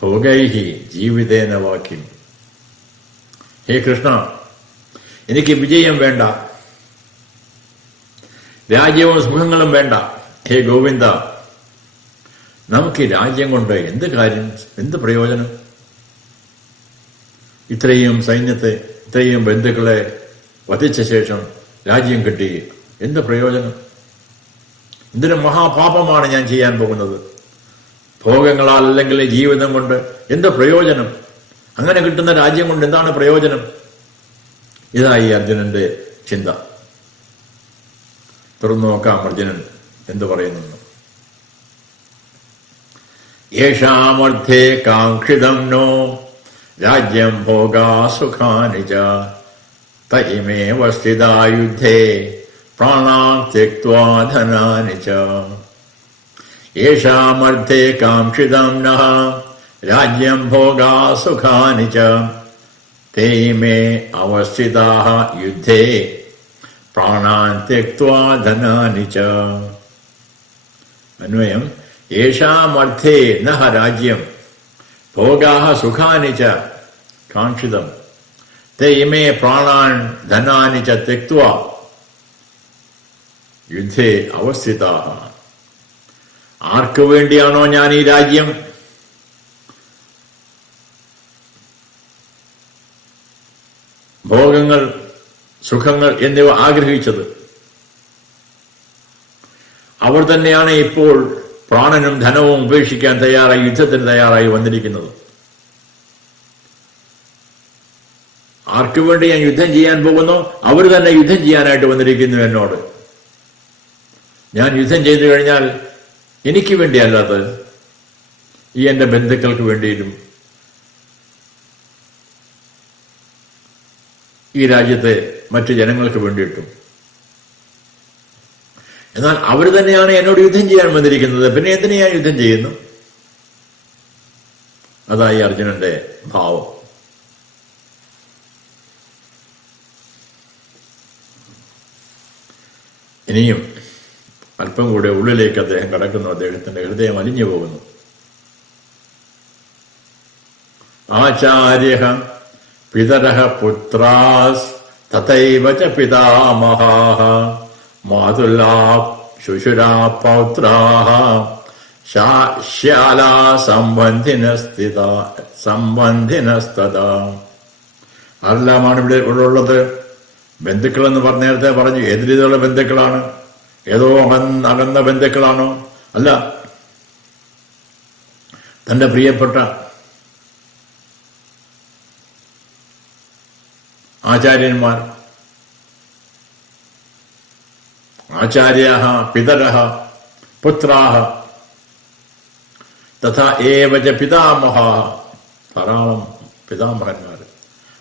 ഭോഗൈഃ ജീവിതേന വാ കിം. ഹേ കൃഷ്ണ, എനിക്ക് വിജയം വേണ്ട, രാജ്യവും സുഖങ്ങളും വേണ്ട. ഹേ ഗോവിന്ദ, നമുക്ക് ഈ രാജ്യം കൊണ്ട് എന്ത് കാര്യം, എന്ത് പ്രയോജനം? ഇത്രയും സൈന്യത്തെ, ഇത്രയും ബന്ധുക്കളെ വധിച്ച ശേഷം രാജ്യം കിട്ടി, എന്ത് പ്രയോജനം? എന്തിനു മഹാപാപമാണ് ഞാൻ ചെയ്യാൻ പോകുന്നത്? ഭോഗങ്ങളാൽ അല്ലെങ്കിൽ ജീവിതം കൊണ്ട് എന്ത് പ്രയോജനം? അങ്ങനെ കിട്ടുന്ന രാജ്യം കൊണ്ട് എന്താണ് പ്രയോജനം? ഇതായി അർജുനന്റെ ചിന്ത. തുറന്നു നോക്കാം അർജുനൻ എന്തു പറയുന്നു. യേഷാമർത്ഥേ കാംക്ഷിതം നോ രാജ്യം ഭോഗാ സുഖാനി ച തൈമേവ സ്ഥിതാ യുദ്ധേ പ്രാണാൻ ത്യക്ത്വാ ധനാനി ച. യേഷാമർത്ഥേ കാംക്ഷിതം നഃ രാജ്യം ഭോഗാ സുഖാനി ച തേ മേ അവസ്ഥിതാഃ യുദ്ധേ പ്രാണാൻ ത്യക്ത്വാ ധനാനി ച. അന്വയം: യേഷാമർത്ഥേ നഹ രാജ്യം ഭോഗാഃ സുഖാനി ച കാക്ഷിതം തേ ഇമേ പ്രാണാൻ ധനാനി ച ത്യക്ത്വാ യുദ്ധേ അവസ്ഥിതാഃ. ആർക്കു വേണ്ടിയാണോ ഞാൻ ഈ രാജ്യം, ഭോഗങ്ങൾ, സുഖങ്ങൾ എന്നിവ ആഗ്രഹിച്ചത്, അവർ തന്നെയാണ് ഇപ്പോൾ പ്രാണനും ധനവും ഉപേക്ഷിക്കാൻ തയ്യാറായി, യുദ്ധത്തിന് തയ്യാറായി വന്നിരിക്കുന്നത്. ആർക്കു വേണ്ടി ഞാൻ യുദ്ധം ചെയ്യാൻ പോകുന്നു, അവർ തന്നെ യുദ്ധം ചെയ്യാനായിട്ട് വന്നിരിക്കുന്നു എന്നോട്. ഞാൻ യുദ്ധം ചെയ്തു കഴിഞ്ഞാൽ എനിക്ക് വേണ്ടിയല്ലാത്തത് ഈ എന്റെ ബന്ധുക്കൾക്ക് വേണ്ടിയിട്ടും ഈ രാജ്യത്തെ മറ്റു ജനങ്ങൾക്ക് വേണ്ടിയിട്ടും. എന്നാൽ അവർ തന്നെയാണ് എന്നോട് യുദ്ധം ചെയ്യാൻ വന്നിരിക്കുന്നത്, പിന്നെ എന്തിനു ഞാൻ യുദ്ധം ചെയ്യുന്നു? അതായി അർജുനന്റെ ഭാവം. ഇനിയും അല്പം കൂടെ ഉള്ളിലേക്ക് അദ്ദേഹം കടക്കുന്നു. അദ്ദേഹത്തിന്റെ ഹൃദയം അലിഞ്ഞു പോകുന്നു. ആചാര്യഃ പിതരഃ പുത്രാസ് തഥൈവ ച പിതാമഹാഃ മാതുലാ ശുശുരാ പൗത്രാഃ ശ്യാലാ സംബന്ധിനസ്തഥാ. ആരെല്ലാമാണ് ഇവിടെ ഉള്ളത്? ബന്ധുക്കളെന്ന് നേരത്തെ പറഞ്ഞു. ഏത് രീതിയിലുള്ള ബന്ധുക്കളാണ്? ഏതോ അകന്ന ബന്ധുക്കളാണോ? അല്ല, തന്റെ പ്രിയപ്പെട്ട ആചാര്യന്മാർ, ആചാര്യാഃ പിതരഃ പുത്രാഃ തഥാ ഏവ ച പിതാമഹാഃ, ധാരാളം പിതാമഹന്മാർ,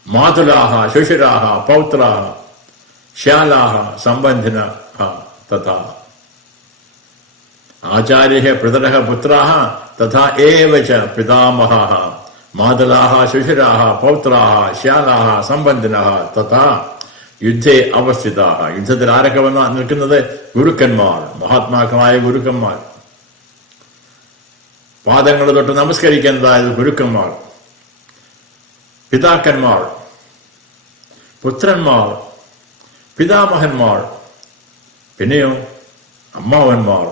മാതുലാഃ ശുശുരാഃ പൗത്രാഃ ശ്യാലാഃ സംബന്ധിനഃ തഥാ. ആചാര്യഃ പിതരഃ പുത്രാഃ തഥാ ഏവ ച പിതാമഹാഃ മാതുലാഃ ശുശുരാഃ പൗത്രാഃ ശ്യാലാഃ സംബന്ധിനഃ തഥാ യുദ്ധേ അവസ്ഥിതാഃ. യുദ്ധത്തിൽ ആരൊക്കെ വന്ന് നിൽക്കുന്നത്? ഗുരുക്കന്മാർ, മഹാത്മാക്കളായ ഗുരുക്കന്മാർ, പാദങ്ങൾ തൊട്ട് നമസ്കരിക്കുന്നതായത് ഗുരുക്കന്മാർ, പിതാക്കന്മാർ, പുത്രന്മാർ, പിതാമഹന്മാർ, പിന്നെയോ അമ്മാവന്മാർ,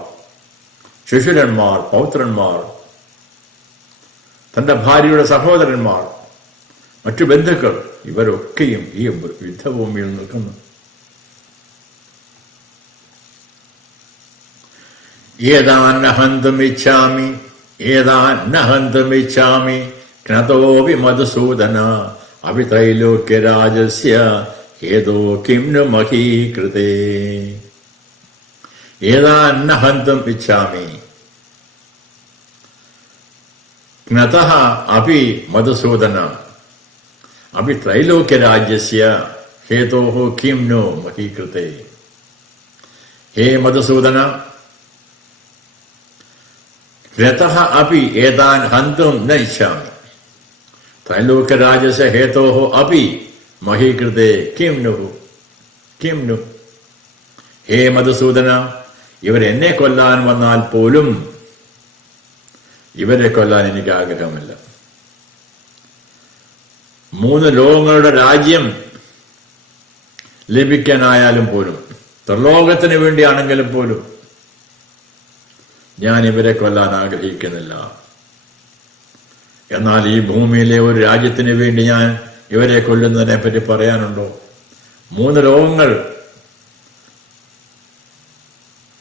ശുശുരന്മാർ, പൗത്രന്മാർ, തന്റെ ഭാര്യയുടെ സഹോദരന്മാർ, മറ്റു ബന്ധുക്കൾ, ഇവരൊക്കെയും ഈ യുദ്ധഭൂമിയിൽ നിൽക്കുന്നു. ഏതാന്നഹന്തുമിച്ഛാമി ജ്ഞതോപി മധുസൂദന അഭിത്രൈലോക്യരാജസ്യ ഹേതോ കിം ന മഹീകൃതേ. ഏതാന്നഹന്തും ഇച്ഛാമി ജ്ഞതഃ അപി മധുസൂദന അപി ത്രൈലോക്യരാജ്യസ്യ ഹേതോഃ കിം നോ മഹീകൃതേ. ഹേ മധുസൂദന, ജ്ഞതഃ അപി ഏതാൻ ഹന്തും ന ഇച്ഛാമി ത്രൈലോക്യരാജ്യസ്യ ഹേതോഃ അപി മഹീകൃതേ കിം നു. ഹേ മധുസൂദന, ഇവരെന്നെ കൊല്ലാൻ വന്നാൽ പോലും ഇവരെ കൊല്ലാൻ എനിക്ക് ആഗ്രഹമില്ല. 3 ലോകങ്ങളുടെ രാജ്യം ലഭിക്കാനായാലും പോലും, ത്രിലോകത്തിന് വേണ്ടിയാണെങ്കിലും പോലും ഞാൻ ഇവരെ കൊല്ലാൻ ആഗ്രഹിക്കുന്നില്ല. എന്നാൽ ഈ ഭൂമിയിലെ ഒരു രാജ്യത്തിന് വേണ്ടി ഞാൻ ഇവരെ കൊല്ലുന്നതിനെ പറ്റി പറയാനുണ്ടോ? 3 ലോകങ്ങൾ,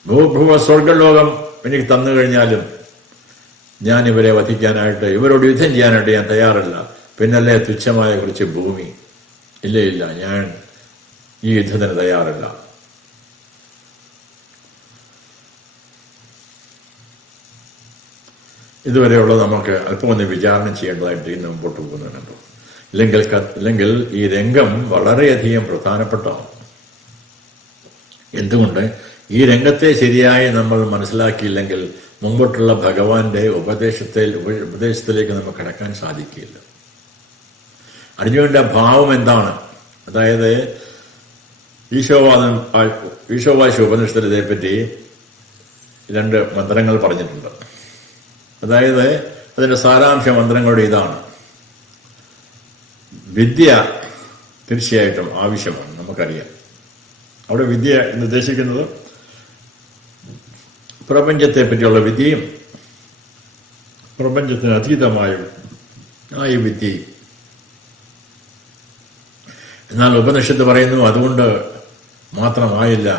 ഭൂഭുവ സ്വർഗലോകം എനിക്ക് തന്നു കഴിഞ്ഞാലും ഞാൻ ഇവരെ വധിക്കാനായിട്ട്, ഇവരോട് യുദ്ധം ചെയ്യാനായിട്ട് ഞാൻ തയ്യാറല്ല. പിന്നല്ലേ തുച്ഛമായ കുറച്ച് ഭൂമി? ഇല്ല, ഞാൻ ഈ യുദ്ധത്തിന് തയ്യാറല്ല. ഇതുവരെയുള്ളത് നമുക്ക് അല്പം ഒന്ന് വിചാരണ ചെയ്യേണ്ടതായിട്ട് ഇന്ന് മുമ്പോട്ട് പോകുന്നുണ്ട്. ഇല്ലെങ്കിൽ ഈ രംഗം വളരെയധികം പ്രധാനപ്പെട്ടതാണ്. എന്തുകൊണ്ട്? ഈ രംഗത്തെ ശരിയായി നമ്മൾ മനസ്സിലാക്കിയില്ലെങ്കിൽ മുമ്പോട്ടുള്ള ഭഗവാന്റെ ഉപദേശത്തിലേക്ക് നമുക്ക് കടക്കാൻ സാധിക്കില്ല. അർജുനന്റെ ഭാവം എന്താണ്? അതായത് ഈശോവാശ ഉപനിഷത്തിൽ ഇതേപ്പറ്റി 2 മന്ത്രങ്ങൾ പറഞ്ഞിട്ടുണ്ട്. അതായത് അതിന്റെ സാരാംശ മന്ത്രങ്ങളുടെ ഇതാണ്: വിദ്യ തീർച്ചയായിട്ടും ആവശ്യമാണ്, നമുക്കറിയാം. അവിടെ വിദ്യ എന്ന് ഉദ്ദേശിക്കുന്നത് പ്രപഞ്ചത്തെ പറ്റിയുള്ള വിദ്യയും പ്രപഞ്ചത്തിന് അതീതമായ വിദ്യയും. എന്നാൽ ഉപനിഷത്ത് പറയുന്നു അതുകൊണ്ട് മാത്രമായില്ല,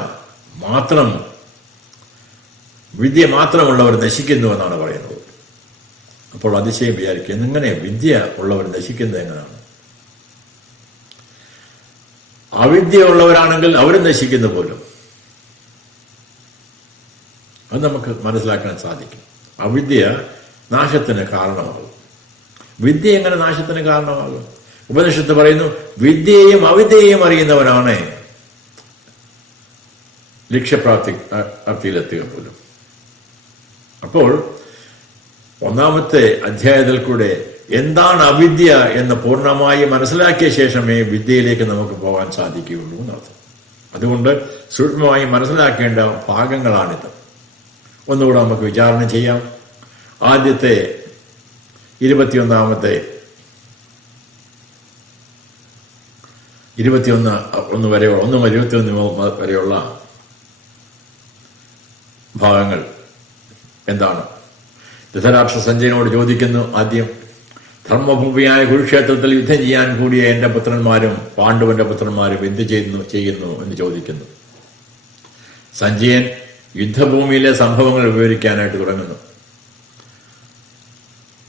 വിദ്യ മാത്രമുള്ളവർ നശിക്കുന്നു എന്നാണ് പറയുന്നത്. അപ്പോൾ അതിശയം വിചാരിക്കുക, എങ്ങനെ വിദ്യ ഉള്ളവർ നശിക്കുന്നത് എങ്ങനെയാണ്? അവിദ്യ ഉള്ളവരാണെങ്കിൽ അവരും നശിക്കുന്നു പോലും. അത് നമുക്ക് മനസ്സിലാക്കാൻ സാധിക്കും. അവിദ്യ നാശത്തിന് കാരണമാകും. വിദ്യ എങ്ങനെ നാശത്തിന് കാരണമാകും? ഉപനിഷത്ത് പറയുന്നു വിദ്യയെയും അവിദ്യയെയും അറിയുന്നവരാണ് ലക്ഷ്യപ്രാപ്തിയിലെത്തുക പോലും. അപ്പോൾ 1-ാമത്തെ അധ്യായത്തിൽ കൂടെ എന്താണ് അവിദ്യ എന്ന് പൂർണ്ണമായി മനസ്സിലാക്കിയ ശേഷമേ വിദ്യയിലേക്ക് നമുക്ക് പോകാൻ സാധിക്കുകയുള്ളൂ എന്നർത്ഥം. അതുകൊണ്ട് സൂക്ഷ്മമായി മനസ്സിലാക്കേണ്ട ഭാഗങ്ങളാണിത്. ഒന്നുകൂടെ നമുക്ക് വിചാരണ ചെയ്യാം. ആദ്യത്തെ 21 വരെയുള്ള ഭാഗങ്ങൾ എന്താണ്? ധൃതരാഷ്ട്ര സഞ്ജയനോട് ചോദിക്കുന്നു. ആദ്യം, ധർമ്മഭൂമിയായ കുരുക്ഷേത്രത്തിൽ യുദ്ധം ചെയ്യാൻ കൂടിയ എന്റെ പുത്രന്മാരും പാണ്ഡവന്റെ പുത്രന്മാരും എന്ത് ചെയ്യുന്നു എന്ന് ചോദിക്കുന്നു. സഞ്ജയൻ യുദ്ധഭൂമിയിലെ സംഭവങ്ങൾ വിവരിക്കാനായിട്ട് തുടങ്ങുന്നു.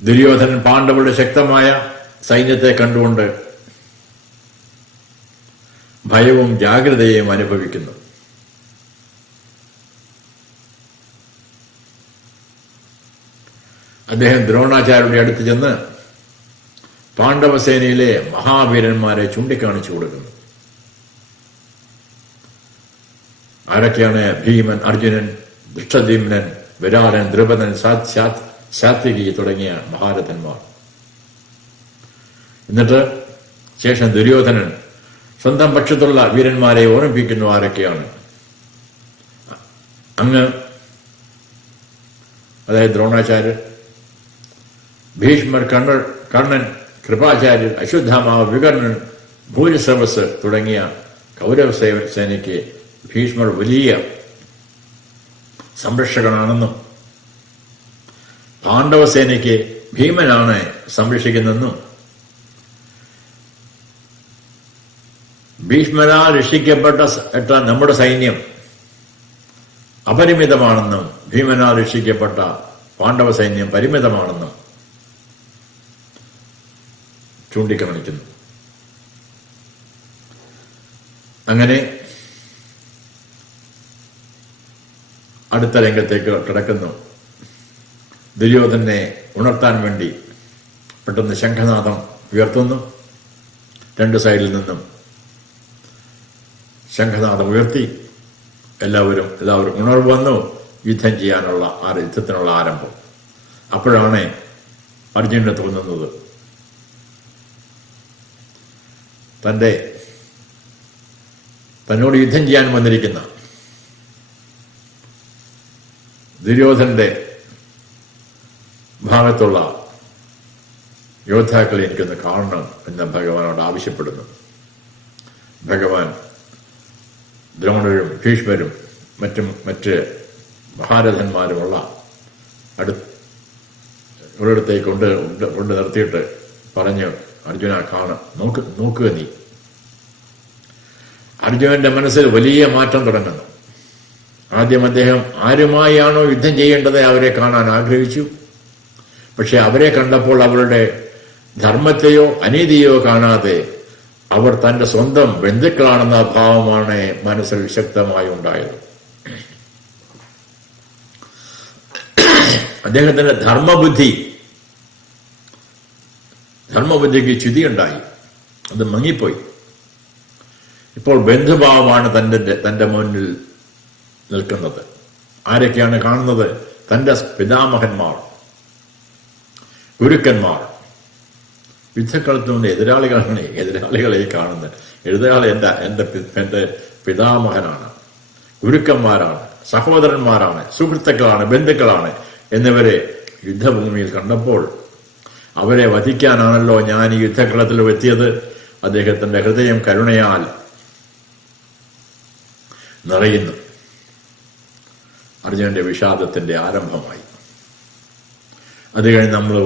ദുര്യോധനൻ പാണ്ഡവരുടെ ശക്തമായ സൈന്യത്തെ കണ്ടുകൊണ്ട് ഭയവും ജാഗ്രതയും അനുഭവിക്കുന്നു. അദ്ദേഹം ദ്രോണാചാര്യരുടെ അടുത്ത് ചെന്ന് പാണ്ഡവസേനയിലെ മഹാവീരന്മാരെ ചൂണ്ടിക്കാണിച്ചു കൊടുക്കുന്നു. ആരൊക്കെയാണ്? ഭീമൻ, അർജുനൻ, ദൃഷ്ടദ്യുമ്നൻ, വിരാടൻ, ദ്രുപദൻ, സാത്വികി തുടങ്ങിയ മഹാരഥന്മാർ. എന്നിട്ട് ശേഷം ദുര്യോധനൻ സ്വന്തം പക്ഷത്തുള്ള വീരന്മാരെ ഓർമ്മിപ്പിക്കുന്നു. ആരൊക്കെയാണ്? അങ്ങ്, അതായത് ദ്രോണാചാര്യർ, ഭീഷ്മർ, കർണൻ, കൃപാചാര്യർ, അശ്വത്ഥാമാവ്, വികർണൻ, ഭൂരിശ്രവസ് തുടങ്ങിയ കൗരവ സേനയ്ക്ക് ഭീഷ്മർ വലിയ സംരക്ഷകനാണെന്നും പാണ്ഡവസേനയ്ക്ക് ഭീമനാണ് സംരക്ഷിക്കുന്നതെന്നും ഭീഷ്മരാൽ രക്ഷിക്കപ്പെട്ട നമ്മുടെ സൈന്യം അപരിമിതമാണെന്നും ഭീമനാൽ രക്ഷിക്കപ്പെട്ട പാണ്ഡവ സൈന്യം പരിമിതമാണെന്നും ചൂണ്ടിക്കാണിക്കുന്നു. അങ്ങനെ അടുത്ത രംഗത്തേക്ക് കിടക്കുന്നു. ദുര്യോധനെ ഉണർത്താൻ വേണ്ടി പെട്ടെന്ന് ശംഖനാദം ഉയർത്തുന്നു. 2 സൈഡിൽ നിന്നും ശംഖനാദം ഉയർത്തി എല്ലാവരും ഉണർവ് വന്നു. യുദ്ധത്തിനുള്ള ആരംഭം. അപ്പോഴാണ് അർജുനന് തോന്നുന്നത് തന്നോട് യുദ്ധം ചെയ്യാൻ വന്നിരിക്കുന്ന ദുര്യോധനന്റെ ഭാഗത്തുള്ള യോദ്ധാക്കളെ എനിക്കൊന്ന് കാണണം എന്ന് ഭഗവാനോട് ആവശ്യപ്പെടുന്നു. ഭഗവാൻ ദ്രോണരും ഭീഷ്മരും മറ്റ് മഹാരഥന്മാരുമുള്ള ഒരിടത്തേക്ക് കൊണ്ട് നിർത്തിയിട്ട് പറഞ്ഞു, അർജുന നോക്കുക നീ. അർജുനന്റെ മനസ്സിൽ വലിയ മാറ്റം തുടങ്ങുന്നു. ആദ്യം അദ്ദേഹം ആരുമായാണോ യുദ്ധം ചെയ്യേണ്ടത് അവരെ കാണാൻ ആഗ്രഹിച്ചു. പക്ഷെ അവരെ കണ്ടപ്പോൾ അവരുടെ ധർമ്മത്തെയോ അനീതിയോ കാണാതെ അവർ തന്റെ സ്വന്തം ബന്ധുക്കളാണെന്ന ഭാവമാണ് മനസ്സിൽ ശക്തമായി ഉണ്ടായത്. അദ്ദേഹത്തിന്റെ ധർമ്മബുദ്ധിക്ക് ച്യുതിയുണ്ടായി, അത് മങ്ങിപ്പോയി. ഇപ്പോൾ ബന്ധുഭാവമാണ് തന്റെ മുന്നിൽ നിൽക്കുന്നത്. ആരൊക്കെയാണ് കാണുന്നത്? തന്റെ പിതാമഹന്മാർ, ഗുരുക്കന്മാർ, യുദ്ധക്കളത്തിൽ നിന്ന് എതിരാളികളെ കാണുന്നത്. എതിരാളി എന്റെ പിതാമഹനാണ്, ഗുരുക്കന്മാരാണ്, സഹോദരന്മാരാണ്, സുഹൃത്തുക്കളാണ്, ബന്ധുക്കളാണ് എന്നിവരെ യുദ്ധഭൂമിയിൽ കണ്ടപ്പോൾ അവരെ വധിക്കാനാണല്ലോ ഞാൻ ഈ യുദ്ധക്കളത്തിൽ എത്തിയത്. അദ്ദേഹത്തിന്റെ ഹൃദയം കരുണയാൽ നിറയുന്നു. അർജുനന്റെ വിഷാദത്തിന്റെ ആരംഭമായി. അത് കഴിഞ്ഞ് നമ്മൾ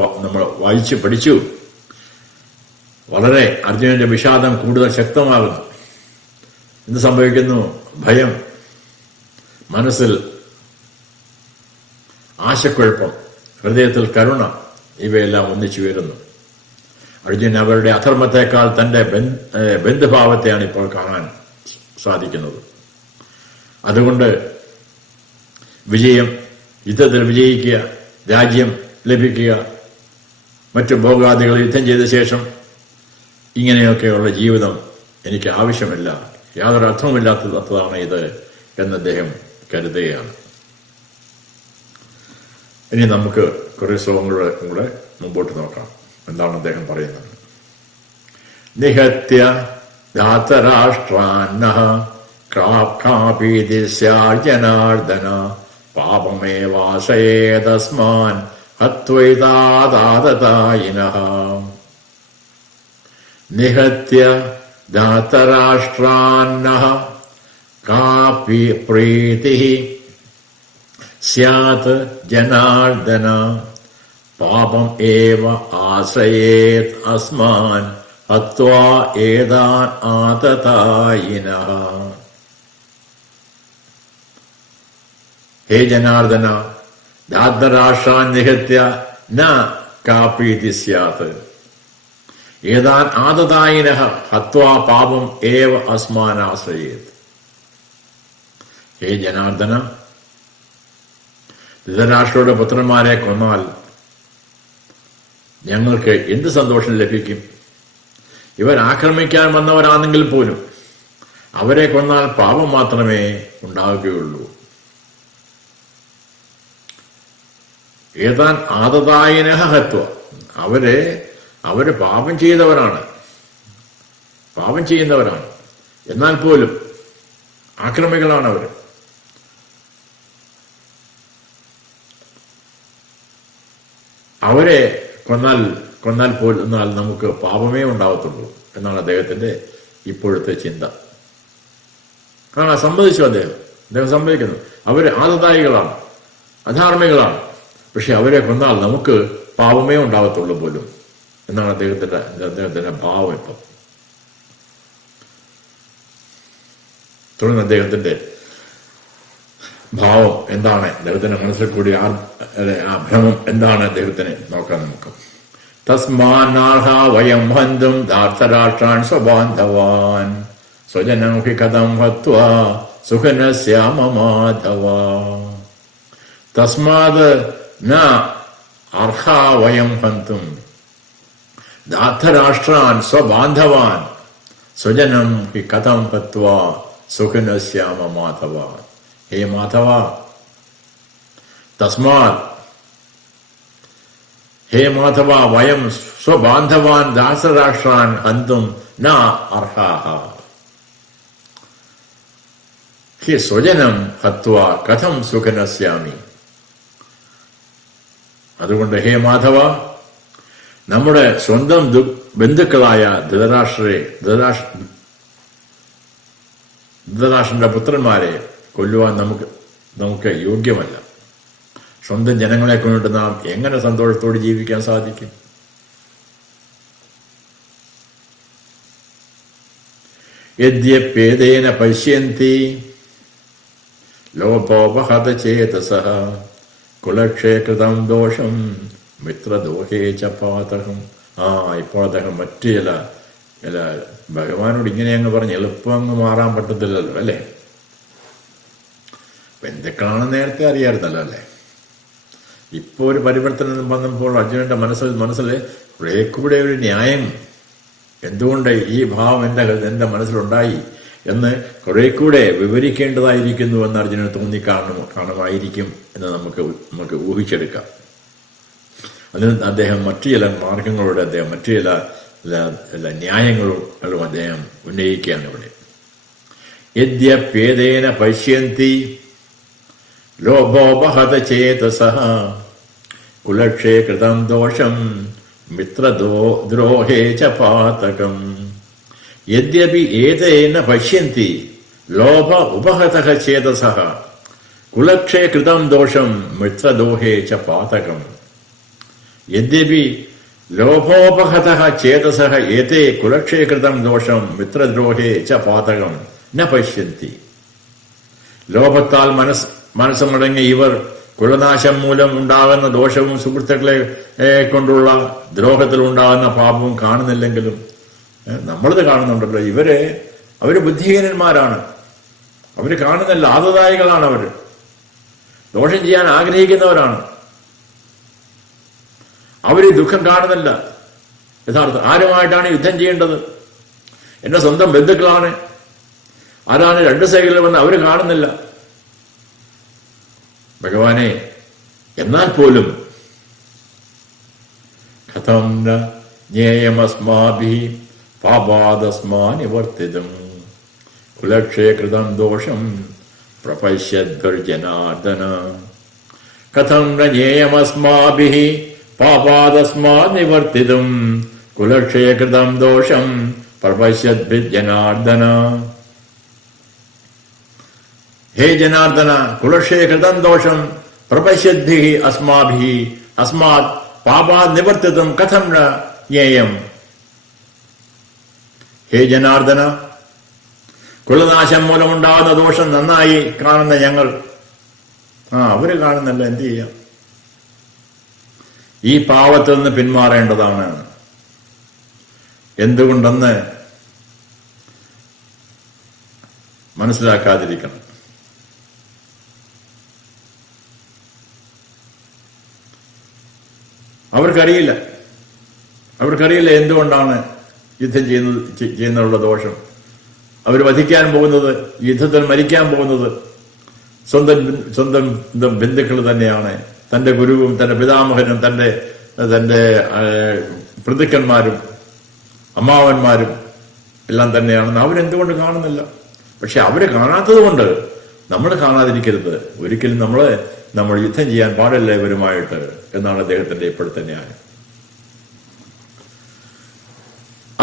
വായിച്ചു പഠിച്ചു. വളരെ അർജുനന്റെ വിഷാദം കൂടുതൽ ശക്തമാകുന്നു. എന്ത് സംഭവിക്കുന്നു? ഭയം, മനസ്സിൽ ആശക്കുഴപ്പം, ഹൃദയത്തിൽ കരുണ, ഇവയെല്ലാം ഒന്നിച്ചു വരുന്നു. അർജുനൻ അവരുടെ അധർമ്മത്തെക്കാൾ തന്റെ ബന്ധുഭാവത്തെയാണ് ഇപ്പോൾ കാണാൻ സാധിക്കുന്നത്. അതുകൊണ്ട് വിജയം, യുദ്ധത്തിൽ വിജയിക്കുക, രാജ്യം ലഭിക്കുക, മറ്റു ഭോഗാദികൾ യുദ്ധം ചെയ്ത ശേഷം ഇങ്ങനെയൊക്കെയുള്ള ജീവിതം എനിക്ക് ആവശ്യമില്ല, യാതൊരു അർത്ഥവുമില്ലാത്തതാണ് ഇത് എന്ന് അദ്ദേഹം കരുതുകയാണ്. ഇനി നമുക്ക് കുറെ ശ്ലോകങ്ങളുടെ കൂടെ മുമ്പോട്ട് നോക്കാം. എന്താണ് അദ്ദേഹം പറയുന്നത്? നിഹത്യ ധാതരാഷ്ട്രാന്നഃ കാപീതി സ്യാർജനാർദ്ദന പാപമേവാശയേതസ്മാൻ ഹത്വൈതാദാതതായിനഃ. നിഹത്യ ധാതരാഷ്ട്രാന്നഃ കാപി പ്രീതിഃ സ്യാത് ജനാർദ്ദന പാപം ഏവ ആശ്രയേത് അസ്മാൻ ഹത്വാ ഏതാൻ ആതതായിനഃ. ഹേ ജനാർദ്ദന, ധാതരാഷ്ട്രാൻ നിഹത്യ ന കാപീതി സ്യാത് ഏതാൻ ആതതായിനഃ ഹത്വാ പാപം ഏവ അസ്മാൻ ആശ്രയേത്. ഹേ ജനാർദ്ദന, ധൃതരാഷ്ട്രയുടെ പുത്രന്മാരെ കൊന്നാൽ ഞങ്ങൾക്ക് എന്ത് സന്തോഷം ലഭിക്കും? ഇവർ ആക്രമിക്കാൻ വന്നവരാണെങ്കിൽ പോലും അവരെ കൊന്നാൽ പാപം മാത്രമേ ഉണ്ടാവുകയുള്ളൂ. ഏതാൻ ആതതായിനഃ ഹത്വ, അവര് പാപം ചെയ്യുന്നവരാണ്, എന്നാൽ പോലും ആക്രമികളാണ് അവർ. അവരെ കൊന്നാൽ പോലും നമുക്ക് പാപമേ ഉണ്ടാവത്തുള്ളൂ എന്നാണ് അദ്ദേഹത്തിന്റെ ഇപ്പോഴത്തെ ചിന്ത. കാരണം സമ്മതിച്ചു അദ്ദേഹം സമ്മതിക്കുന്നു. അവര് ആതതായികളാണ്, അധാർമ്മികളാണ്, പക്ഷെ അവരെ കൊന്നാൽ നമുക്ക് പാപമേ ഉണ്ടാവത്തുള്ളൂ പോലും എന്നാണ് അദ്ദേഹത്തിന്റെ ഭാവം. ഇപ്പം തുടർന്ന് അദ്ദേഹത്തിന്റെ ഭാവം എന്താണ്, അദ്ദേഹത്തിന്റെ മനസ്സിൽ കൂടി ആ ഭ്രമം എന്താണ് അദ്ദേഹത്തിന് നോക്കാൻ നമുക്ക്. തസ്മാനാർഹ വയം ഹന്തും ധാർത്തരാഷ്ട്രാൻ സ്വബാന്ധവാൻ സ്വജനം ഹി കഥം ഹത്വാ സുഖനസ്യാമ മാധവ. തസ്മാത് ന അർഹ വയം ഹന്തും ധാർത്തരാഷ്ട്രാൻ സ്വബാന്ധവാൻ സ്വജനം ഹി കഥം ഹത്വാ സുഖനസ്യാമ മാധവ. ഹേ മാധവ, തസ്മാത്, ഹേ മാധവ, വയം സ്വബാന്ധവാൻ ദാസരാഷ്ട്രാൻ ഹന്തും ന അർഹാഹ. ഹി സ്വജനം ഹത്വാ കഥം സുഖനസ്യാമി. അതുകൊണ്ട് ഹേ മാധവ, നമ്മുടെ സ്വന്തം ബന്ധുക്കളായ ധൃതരാഷ്ട്രന്റെ പുത്രന്മാരെ കൊല്ലുവാൻ നമുക്ക് യോഗ്യമല്ല. സ്വന്തം ജനങ്ങളെ കൊണ്ടിട്ട് നാം എങ്ങനെ സന്തോഷത്തോടെ ജീവിക്കാൻ സാധിക്കും? യദ്യപ്യേതേന പശ്യന്തി ലോപോപഹത ചേതസഃ കുലക്ഷേകൃതം ദോഷം മിത്രദോഷേ ച പാതകം. ഇപ്പോൾ അദ്ദേഹം മറ്റു ചില ഭഗവാനോട് ഇങ്ങനെ അങ്ങ് പറഞ്ഞ് എളുപ്പം അങ്ങ് മാറാൻ പറ്റത്തില്ലല്ലോ, അല്ലേ? ബന്ധുക്കളാണ് നേരത്തെ അറിയാമായിരുന്നല്ലോ, അല്ലേ? ഇപ്പോ ഒരു പരിവർത്തനം വന്നപ്പോൾ അർജുനന്റെ മനസ്സിൽ കുറെ കൂടെ ഒരു ന്യായം, എന്തുകൊണ്ട് ഈ ഭാവം എന്റെ മനസ്സിലുണ്ടായി എന്ന് കുറെ കൂടെ വിവരിക്കേണ്ടതായിരിക്കുന്നു എന്ന് അർജുനന് കാണുമായിരിക്കും എന്ന് നമുക്ക് ഊഹിച്ചെടുക്കാം. അതിന് അദ്ദേഹം മറ്റു ചില മാർഗങ്ങളോട് അദ്ദേഹം മറ്റു ചില ന്യായങ്ങളും അദ്ദേഹം ഉന്നയിക്കുകയാണ് ഇവിടെ. യദ്യപ്യേതേന പശ്യന്തി ലോഭോപഹത ചേതസഃ കുലക്ഷേ കൃതം ദോഷം മിത്രദ്രോഹേ ച പാതകം. യദ്യപി ഏതേന പശ്യന്തി ലോഭ ഉപഹതഃ ചേതസഃ കുലക്ഷേ കൃതം ദോഷം മിത്രദ്രോഹേ ച പാതകം. യദ്യപി ലോഭോപഹതഃ ചേതസഃ ഏതേ കുലക്ഷേ കൃതം ദോഷം മിത്രദ്രോഹേ ച പാതകം ന പശ്യന്തി. ലോഭത്താൽ മനസ്സ് മുടങ്ങി ഇവർ കുലനാശം മൂലം ഉണ്ടാകുന്ന ദോഷവും സുഹൃത്തുക്കളെ കൊണ്ടുള്ള ദ്രോഹത്തിൽ ഉണ്ടാകുന്ന പാപവും കാണുന്നില്ലെങ്കിലും നമ്മളിത് കാണുന്നുണ്ടല്ലോ. അവര് ബുദ്ധിഹീനന്മാരാണ്, അവര് കാണുന്നില്ല, ആദതായികളാണ്, അവര് ദോഷം ചെയ്യാൻ ആഗ്രഹിക്കുന്നവരാണ്. അവര് ദുഃഖം കാണുന്നില്ല. യഥാർത്ഥം ആരുമായിട്ടാണ് യുദ്ധം ചെയ്യേണ്ടത്? എന്റെ സ്വന്തം ബന്ധുക്കളാണ്, ആരാണ് രണ്ട് സൈഡിൽ വന്ന് അവര് കാണുന്നില്ല. ഭഗവാനെ, എന്നാൽ പോലും കഥം ന ജ്ഞേയമസ്മാഭിഃ പാപാദസ്മാ നിവർത്തിതം കുലക്ഷേ കൃതം ദോഷം പ്രപശ്യദ്ഭിർജനാർദ്ദന. കഥം ന ജ്ഞേയമസ്മാഭിഃ പാപാദസ്മാ നിവർത്തിതം കുലക്ഷേ കൃതം ദോഷം പ്രപശ്യദ്ഭിർജനാർദ്ദന. ഹേ ജനാർദ്ദന, കുലക്ഷേ കൃതം ദോഷം പ്രപശ്യദ്ഭിഃ അസ്മാഭിഃ അസ്മാത് പാപാത് നിവർത്തിതം കഥം ന ജ്ഞേയം. ഹേ ജനാർദ്ദന, കുലനാശം മൂലമുണ്ടാകുന്ന ദോഷം നന്നായി കാണുന്ന ഞങ്ങൾ, അവര് കാണുന്നല്ല, എന്ത് ചെയ്യാം? ഈ പാവത്തിൽ നിന്ന് പിന്മാറേണ്ടതാണ്. എന്തുകൊണ്ടെന്ന് മനസ്സിലാക്കാതിരിക്കണം. അവർക്കറിയില്ല എന്തുകൊണ്ടാണ് യുദ്ധം ചെയ്യുന്നതിനുള്ള ദോഷം. അവർ വധിക്കാൻ പോകുന്നത്, യുദ്ധത്തിൽ മരിക്കാൻ പോകുന്നത് സ്വന്തം ബന്ധുക്കൾ തന്നെയാണ്. തന്റെ ഗുരുവും തന്റെ പിതാമഹനും തന്റെ പിതൃക്കന്മാരും അമ്മാവന്മാരും എല്ലാം തന്നെയാണെന്ന് അവരെന്തുകൊണ്ട് കാണുന്നില്ല? പക്ഷെ അവരെ കാണാത്തത് കൊണ്ട് നമ്മൾ കാണാതിരിക്കരുത്. ഒരിക്കലും നമ്മൾ യുദ്ധം ചെയ്യാൻ പാടില്ല ഇവരുമായിട്ട് എന്നാണ് അദ്ദേഹത്തിന്റെ ഇപ്പോഴത്തെ ന്യായം.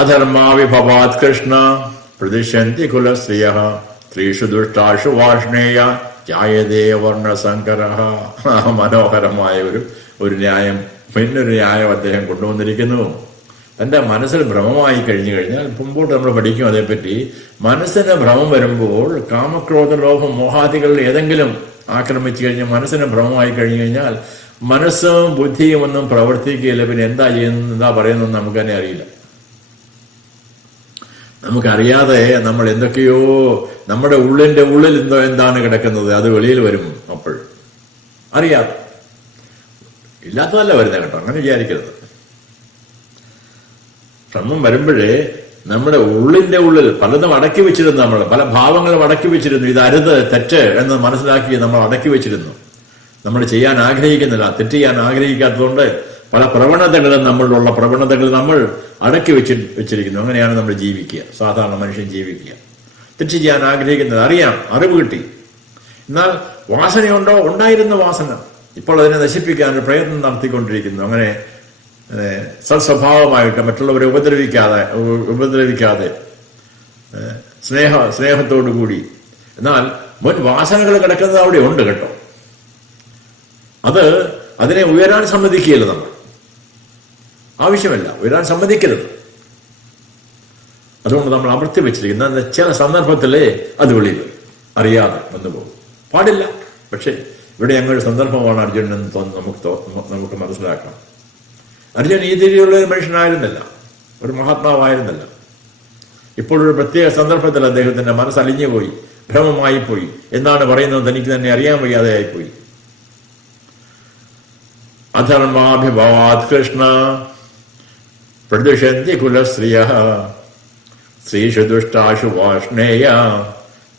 അധർമാവിഭവാത് കൃഷ്ണ പ്രതിശന്തി കുലശ്രിയഃ സ്ത്രീഷു ദുഷ്ടാഷു വാർഷ്ണേയ ജായതേ വർണ്ണസങ്കരഃ. മനോഹരമായ ഒരു ന്യായം, പിന്നൊരു ന്യായം അദ്ദേഹം കൊണ്ടുവന്നിരിക്കുന്നു. തന്റെ മനസ്സിൽ ഭ്രമമായി കഴിഞ്ഞു കഴിഞ്ഞാൽ, മുമ്പോട്ട് നമ്മൾ പഠിക്കും അതേപ്പറ്റി, മനസ്സിന് ഭ്രമം വരുമ്പോൾ കാമക്രോധ ലോഭം മോഹാദികളിൽ ഏതെങ്കിലും ആക്രമിച്ചു കഴിഞ്ഞാൽ, മനസ്സിന് ഭ്രമമായി കഴിഞ്ഞു കഴിഞ്ഞാൽ മനസ്സും ബുദ്ധിയും ഒന്നും പ്രവർത്തിക്കുകയില്ല. പിന്നെ എന്താ പറയുന്നത് നമുക്ക് തന്നെ അറിയില്ല. നമുക്കറിയാതെ നമ്മൾ എന്തൊക്കെയോ, നമ്മുടെ ഉള്ളിൽ എന്താണ് കിടക്കുന്നത് അത് വെളിയിൽ വരും. അപ്പോൾ അറിയാതെ, ഇല്ലാത്തതല്ല വരുന്നത് കേട്ടോ, അങ്ങനെ വിചാരിക്കരുത്. ഭ്രമം വരുമ്പോഴേ നമ്മുടെ ഉള്ളിൽ പലതും അടക്കി വെച്ചിരുന്നു. നമ്മൾ പല ഭാവങ്ങളും അടക്കി വെച്ചിരുന്നു. ഇത് അരുത്, തെറ്റ് എന്ന് മനസ്സിലാക്കി നമ്മൾ അടക്കി വെച്ചിരുന്നു. നമ്മൾ ചെയ്യാൻ ആഗ്രഹിക്കുന്നില്ല, തെറ്റ് ചെയ്യാൻ ആഗ്രഹിക്കാത്തതുകൊണ്ട് പല പ്രവണതകളും നമ്മളിലുള്ള പ്രവണതകൾ നമ്മൾ അടക്കി വെച്ചിരിക്കുന്നു. അങ്ങനെയാണ് നമ്മൾ ജീവിക്കുക, സാധാരണ മനുഷ്യൻ ജീവിക്കുക. തെറ്റ് ചെയ്യാൻ ആഗ്രഹിക്കുന്നത് അറിയാം, അറിവ് കിട്ടി. എന്നാൽ വാസനയുണ്ടോ? ഉണ്ടായിരുന്ന വാസന ഇപ്പോൾ അതിനെ നശിപ്പിക്കാൻ ഒരു പ്രയത്നം നടത്തിക്കൊണ്ടിരിക്കുന്നു. അങ്ങനെ സൽസ്വഭാവമായിട്ട് മറ്റുള്ളവരെ ഉപദ്രവിക്കാതെ സ്നേഹത്തോടു കൂടി. എന്നാൽ മുൻ വാസനകൾ കിടക്കുന്നത് അവിടെ ഉണ്ട് കേട്ടോ. അതിനെ ഉയരാൻ സമ്മതിക്കുകയില്ല. നമ്മൾ ആവശ്യമില്ല, ഉയരാൻ സമ്മതിക്കരുത്. അതുകൊണ്ട് നമ്മൾ അമർത്തി വെച്ചിരിക്കുന്ന ചില സന്ദർഭത്തിലേ അത് വെളിയിൽ അറിയാതെ വന്നുപോകും. പാടില്ല. പക്ഷെ ഇവിടെ ഞങ്ങളുടെ സന്ദർഭമാണ് അർജുനൻ എന്ന് നമുക്ക് മനസ്സിലാക്കാം. അർജുനൻ ഈ രീതിയിലുള്ള ഒരു മനുഷ്യനായിരുന്നില്ല, ഒരു മഹാത്മാവായിരുന്നില്ല. ഇപ്പോഴൊരു പ്രത്യേക സന്ദർഭത്തിൽ അദ്ദേഹത്തിന്റെ മനസ്സലിഞ്ഞുപോയി, ഭ്രമമായി പോയി. എന്താണ് പറയുന്നത് എനിക്ക് തന്നെ അറിയാൻ വയ്യാതെ ആയിപ്പോയി. അധർമാഭിഭവാത് കൃഷ്ണ പ്രദിശന്തി കുലശ്രിയഃ സ്ത്രീഷു ദുഷ്ടാഷു വാഷ്ണേയ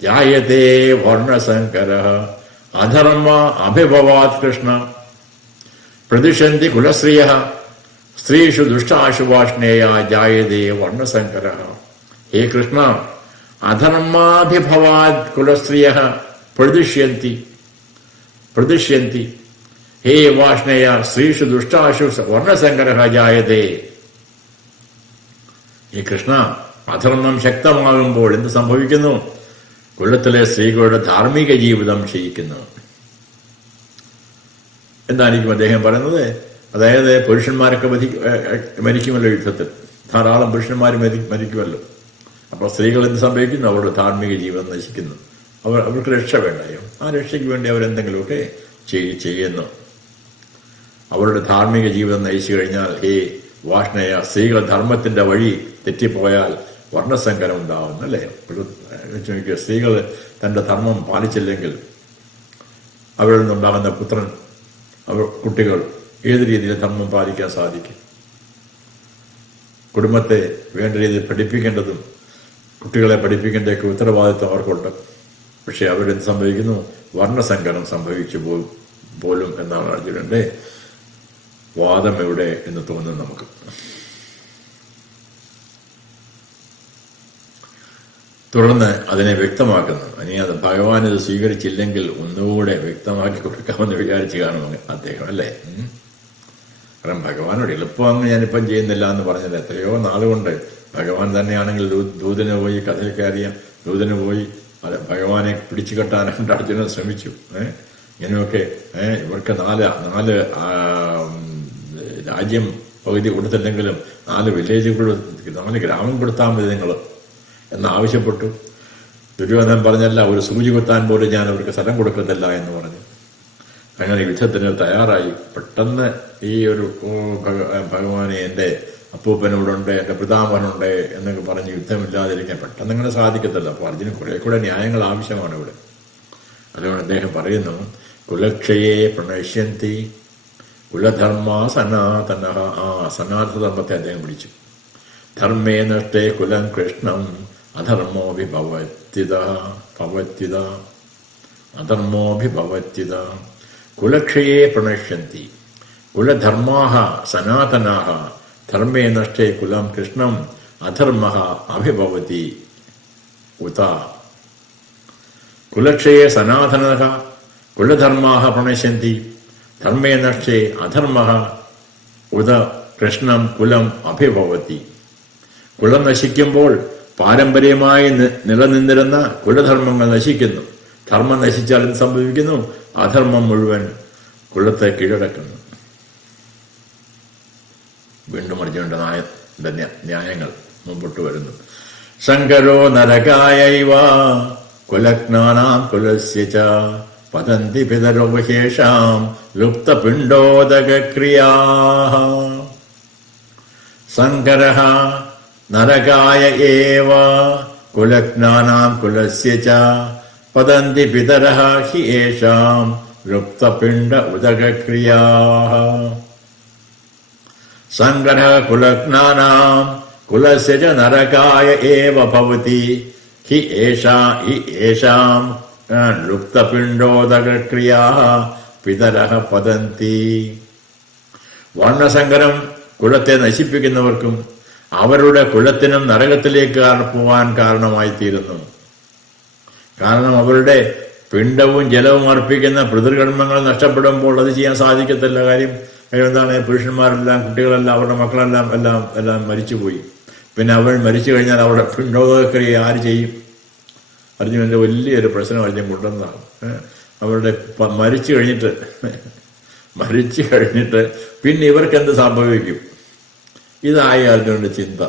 ജായതേ വർണ്ണസങ്കരഃ അധർമ്മ അഭിഭവാത് കൃഷ്ണ പ്രതിഷന്തി കുലശ്രിയഃ സ്ത്രീഷു ദുഷ്ടാഷു വാഷ്ണേയ ജായതേ വർണ്ണസങ്കരഃ. ഹേ കൃഷ്ണ, അധർമാഭിഭവാത് കുലശ്രിയഃ പ്രതിഷ്യന്തി ഹേ വാഷ്ണേയ സ്ത്രീഷു ദുഷ്ടാഷു വർണ്ണസങ്കരഃ ജായതേ. ഈ കൃഷ്ണ, അധർമ്മം ശക്തമാകുമ്പോൾ എന്ത് സംഭവിക്കുന്നു? കുലത്തിലെ സ്ത്രീകളുടെ ധാർമ്മിക ജീവിതം ക്ഷയിക്കുന്നു. എന്തായിരിക്കും അദ്ദേഹം പറയുന്നത്? അതായത് പുരുഷന്മാരൊക്കെ മരിക്കുമല്ലോ, യുദ്ധത്തിൽ ധാരാളം പുരുഷന്മാർ മരിക്കുമല്ലോ. അപ്പൊ സ്ത്രീകൾ എന്ത് സംഭവിക്കുന്നു? അവരുടെ ധാർമ്മിക ജീവിതം നശിക്കുന്നു. അവർക്ക് രക്ഷ വേണ്ടായോ? ആ രക്ഷയ്ക്ക് വേണ്ടി അവരെന്തെങ്കിലുമൊക്കെ ചെയ്യുന്നു. അവരുടെ ധാർമ്മിക ജീവിതം നയിച്ചു കഴിഞ്ഞാൽ ഹേ വാഷ്ണയ, സ്ത്രീകൾ ധർമ്മത്തിന്റെ വഴി തെറ്റിപ്പോയാൽ വർണ്ണസങ്കരം ഉണ്ടാവുന്നു, അല്ലേ? സ്ത്രീകൾ തന്റെ ധർമ്മം പാലിച്ചില്ലെങ്കിൽ അവരിൽ നിന്നുണ്ടാകുന്ന കുട്ടികൾ ഏത് രീതിയിൽ ധർമ്മം പാലിക്കാൻ സാധിക്കും? കുടുംബത്തെ വേണ്ട രീതിയിൽ പഠിപ്പിക്കേണ്ടതും കുട്ടികളെ പഠിപ്പിക്കേണ്ടതൊക്കെ ഉത്തരവാദിത്വം അവർക്കുണ്ട്. പക്ഷെ അവരെന്ത് സംഭവിക്കുന്നു? വർണ്ണസങ്കരം സംഭവിച്ചു പോലും എന്നാണ് അർജുനന്റെ വാദം എവിടെ എന്ന് തോന്നുന്നു നമുക്ക്. തുടർന്ന് അതിനെ വ്യക്തമാക്കുന്നു. ഇനി അത് ഭഗവാൻ ഇത് സ്വീകരിച്ചില്ലെങ്കിൽ ഒന്നുകൂടെ വ്യക്തമാക്കി കൊടുക്കാമെന്ന് വിചാരിച്ചു കാണും അദ്ദേഹം, അല്ലേ? കാരണം ഭഗവാനോട് എളുപ്പമങ്ങ് ഞാനിപ്പം ചെയ്യുന്നില്ല എന്ന് പറഞ്ഞത് എത്രയോ നാളുകൊണ്ട് ഭഗവാൻ തന്നെയാണെങ്കിൽ ദൂതന് പോയി, കഥയൊക്കെ അറിയാം, ദൂതന് പോയി ഭഗവാനെ പിടിച്ചു കെട്ടാനായിട്ട് അർജുനൻ ശ്രമിച്ചു. ഇങ്ങനെയൊക്കെ ഇവർക്ക് നാല് രാജ്യം പകുതി കൊടുത്തില്ലെങ്കിലും 4 വില്ലേജുകൾ, 4 ഗ്രാമം കൊടുത്താൽ മതി നിങ്ങൾ എന്നാവശ്യപ്പെട്ടു. ദുര്യോധനൻ പറഞ്ഞല്ല, ഒരു സൂചി കുത്താൻ പോലും ഞാൻ അവർക്ക് സ്ഥലം കൊടുക്കുന്നില്ല എന്ന് പറഞ്ഞു. അങ്ങനെ യുദ്ധത്തിന് തയ്യാറായി. പെട്ടെന്ന് ഈ ഒരു ഭഗവാനെ എൻ്റെ അപ്പൂപ്പനോടുണ്ട്, എൻ്റെ പിതാമഹനുണ്ട് എന്നൊക്കെ പറഞ്ഞ് യുദ്ധമില്ലാതിരിക്കാൻ പെട്ടെന്ന് അങ്ങനെ സാധിക്കത്തില്ല. അപ്പോൾ അതിന് കുറെ കൂടെ ന്യായങ്ങൾ ആവശ്യമാണ് ഇവിടെ. അതുകൊണ്ട് അദ്ദേഹം പറയുന്നു, കുലക്ഷയെ പ്രണശ്യന്തി കുലധർമ്മ സനാതന. ആ സനാതനധർമ്മത്തെ അദ്ദേഹം വിളിച്ചു. ധർമ്മേ നഷ്ടേ കുലം കൃഷ്ണം അധർമ്മോഭിഭവത്യത കുലക്ഷയെ പ്രണശ്യന്തി കുലധർമാഃ സനാതനാഃ ധർമ്മേ നഷ്ടേ കുലം കൃഷ്ണം അധർമ്മഃ അഭിഭവതി ഉത. കുലക്ഷയെ സനാതനഃ കുലധർമാഃ പ്രണശ്യന്തി ധർമ്മേ നഷ്ടേ അധർമ്മഃ ഉത കൃഷ്ണം കുലം അഭിഭവതി. കുലം നശിക്കുമ്പോൾ പാരമ്പര്യമായി നിലനിന്നിരുന്ന കുലധർമ്മങ്ങൾ നശിക്കുന്നു. ധർമ്മം നശിച്ചാൽ എന്ത് സംഭവിക്കുന്നു? അധർമ്മം മുഴുവൻ കുലത്തെ കീഴടക്കുന്നു. വീണ്ടും അർജുനന്റെ ന്യായങ്ങൾ മുമ്പോട്ട് വരുന്നു. ശങ്കരോ നരകായൈവ കുലജ്ഞാനാം കുലസ്യ ച പതന്തി പിതരോ ഹേഷാം ലുപ്തപിണ്ഡോദകക്രിയാഃ. ശങ്കരഃ നരകായ ഏവ കുലജ്ഞാനാം കുലസ്യ ച പതന്തി പിതരഃ ഹി യേഷാം ലുപ്തപിണ്ഡ ഉദകക്രിയാഃ. ശങ്കരഃ കുലജ്ഞാനാം കുലസ്യ ച നരകായ ഏവ ഭവതി ഹി യേഷാം ലുപ്തപിണ്ഡോദകക്രിയാഃ പിതരഃ പതന്തി. വർണ്ണസങ്കരം കുലത്തെ നശിപ്പിക്കുന്നവർക്കും അവരുടെ കുലത്തിനും നരകത്തിലേക്ക് പോവാൻ കാരണമായി തീരുന്നു. കാരണം അവരുടെ പിണ്ടവും ജലവും അർപ്പിക്കുന്ന പിതൃകർമ്മങ്ങൾ നഷ്ടപ്പെടുമ്പോൾ അത് ചെയ്യാൻ സാധിക്കത്തില്ല. കാര്യം എന്താണ്? പുരുഷന്മാരെല്ലാം, കുട്ടികളെല്ലാം, അവരുടെ മക്കളെല്ലാം എല്ലാം മരിച്ചുപോയി. പിന്നെ അവൾ മരിച്ചു കഴിഞ്ഞാൽ അവരുടെ പിണ്ടോദക്രിയ ആര് ചെയ്യും? അർജുനന്റെ വലിയൊരു പ്രശ്നം അർജുൻ കൊണ്ടുവന്നതാണ്. അവരുടെ മരിച്ചു കഴിഞ്ഞിട്ട് പിന്നെ ഇവർക്ക് എന്ത് സംഭവിക്കും? ഇതായി അർജുനന്റെ ചിന്ത.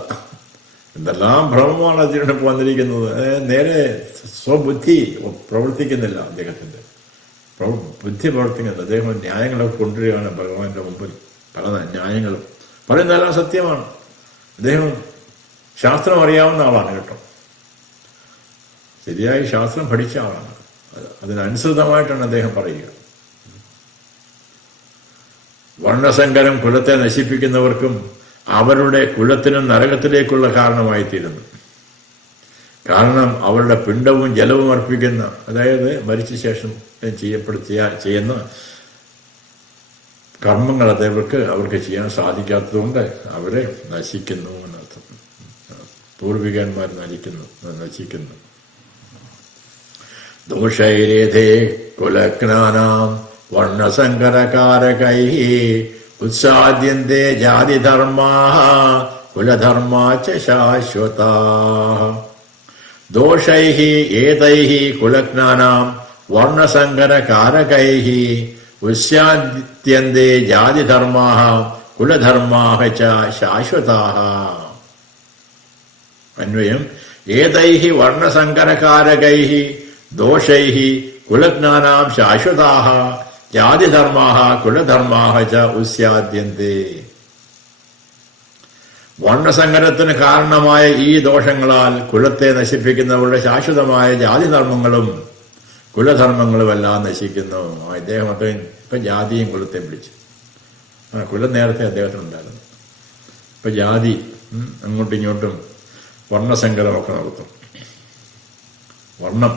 എന്തെല്ലാം ഭ്രമമാണ് അർജുനന് വന്നിരിക്കുന്നത്. നേരെ സ്വബുദ്ധി പ്രവർത്തിക്കുന്നില്ല. അദ്ദേഹത്തിന്റെ ബുദ്ധി പ്രവർത്തിക്കുന്നില്ല. അദ്ദേഹം ന്യായങ്ങളൊക്കെ കൊണ്ടുവരികയാണ് ഭഗവാന്റെ മുമ്പിൽ. പല ന്യായങ്ങളും പറയുന്നതെല്ലാം സത്യമാണ്. അദ്ദേഹം ശാസ്ത്രം അറിയാവുന്ന ആളാണ് കേട്ടോ. ശരിയായി ശാസ്ത്രം പഠിച്ച ആളാണ്. അതിനനുസൃതമായിട്ടാണ് അദ്ദേഹം പറയുക. വർണ്ണസങ്കരം കുലത്തെ നശിപ്പിക്കുന്നവർക്കും അവരുടെ കുലത്തിനും നരകത്തിലേക്കുള്ള കാരണമായി തീരുന്നു. കാരണം അവരുടെ പിണ്ടവും ജലവും അർപ്പിക്കുന്ന, അതായത് മരിച്ച ശേഷം ചെയ്യുന്ന കർമ്മങ്ങൾ അവർക്ക് ചെയ്യാൻ സാധിക്കാത്തതുകൊണ്ട് അവരെ നശിക്കുന്നു എന്നർത്ഥം. പൂർവികന്മാർ നശിക്കുന്നു. ദോഷൈരേധേ കുലജ്ഞാനാം വർണ്ണസങ്കരകാരകൈഃ ഉത്സാദ്യന്തേ ജാതിധർമാഃ കുലധർമാഃ ച ശാശ്വതാഃ. ദോഷൈഃ ഏതൈഃ കുലജ്ഞാനാം വർണ്ണസങ്കരകാരകൈഃ ഉത്സാദ്യന്തേ ജാതിധർമാഃ കുലധർമാഃ ച ശാശ്വതാഃ. അന്വയം: ഏതൈഃ വർണ്ണസങ്കരകാരകൈഃ ദോഷൈഃ കുലജ്ഞാനാം ശാശ്വതാഃ ജാതിധർമാഃ കുലധർമാഃ ച ഉത്സാദ്യന്തേ. വർണ്ണസങ്കരത്തിന് കാരണമായ ഈ ദോഷങ്ങളാൽ കുലത്തെ നശിപ്പിക്കുന്നവരുടെ ശാശ്വതമായ ജാതിധർമ്മങ്ങളും കുലധർമ്മങ്ങളുമെല്ലാം നശിക്കുന്നു. അദ്ദേഹം ഇപ്പൊ ജാതിയും കുലത്തെയും പിടിച്ചു. കുലം നേരത്തെ അദ്ദേഹത്തിനുണ്ടായിരുന്നു. ഇപ്പൊ ജാതി അങ്ങോട്ടും ഇങ്ങോട്ടും വർണ്ണസങ്കരമൊക്കെ നടത്തും. വർണ്ണം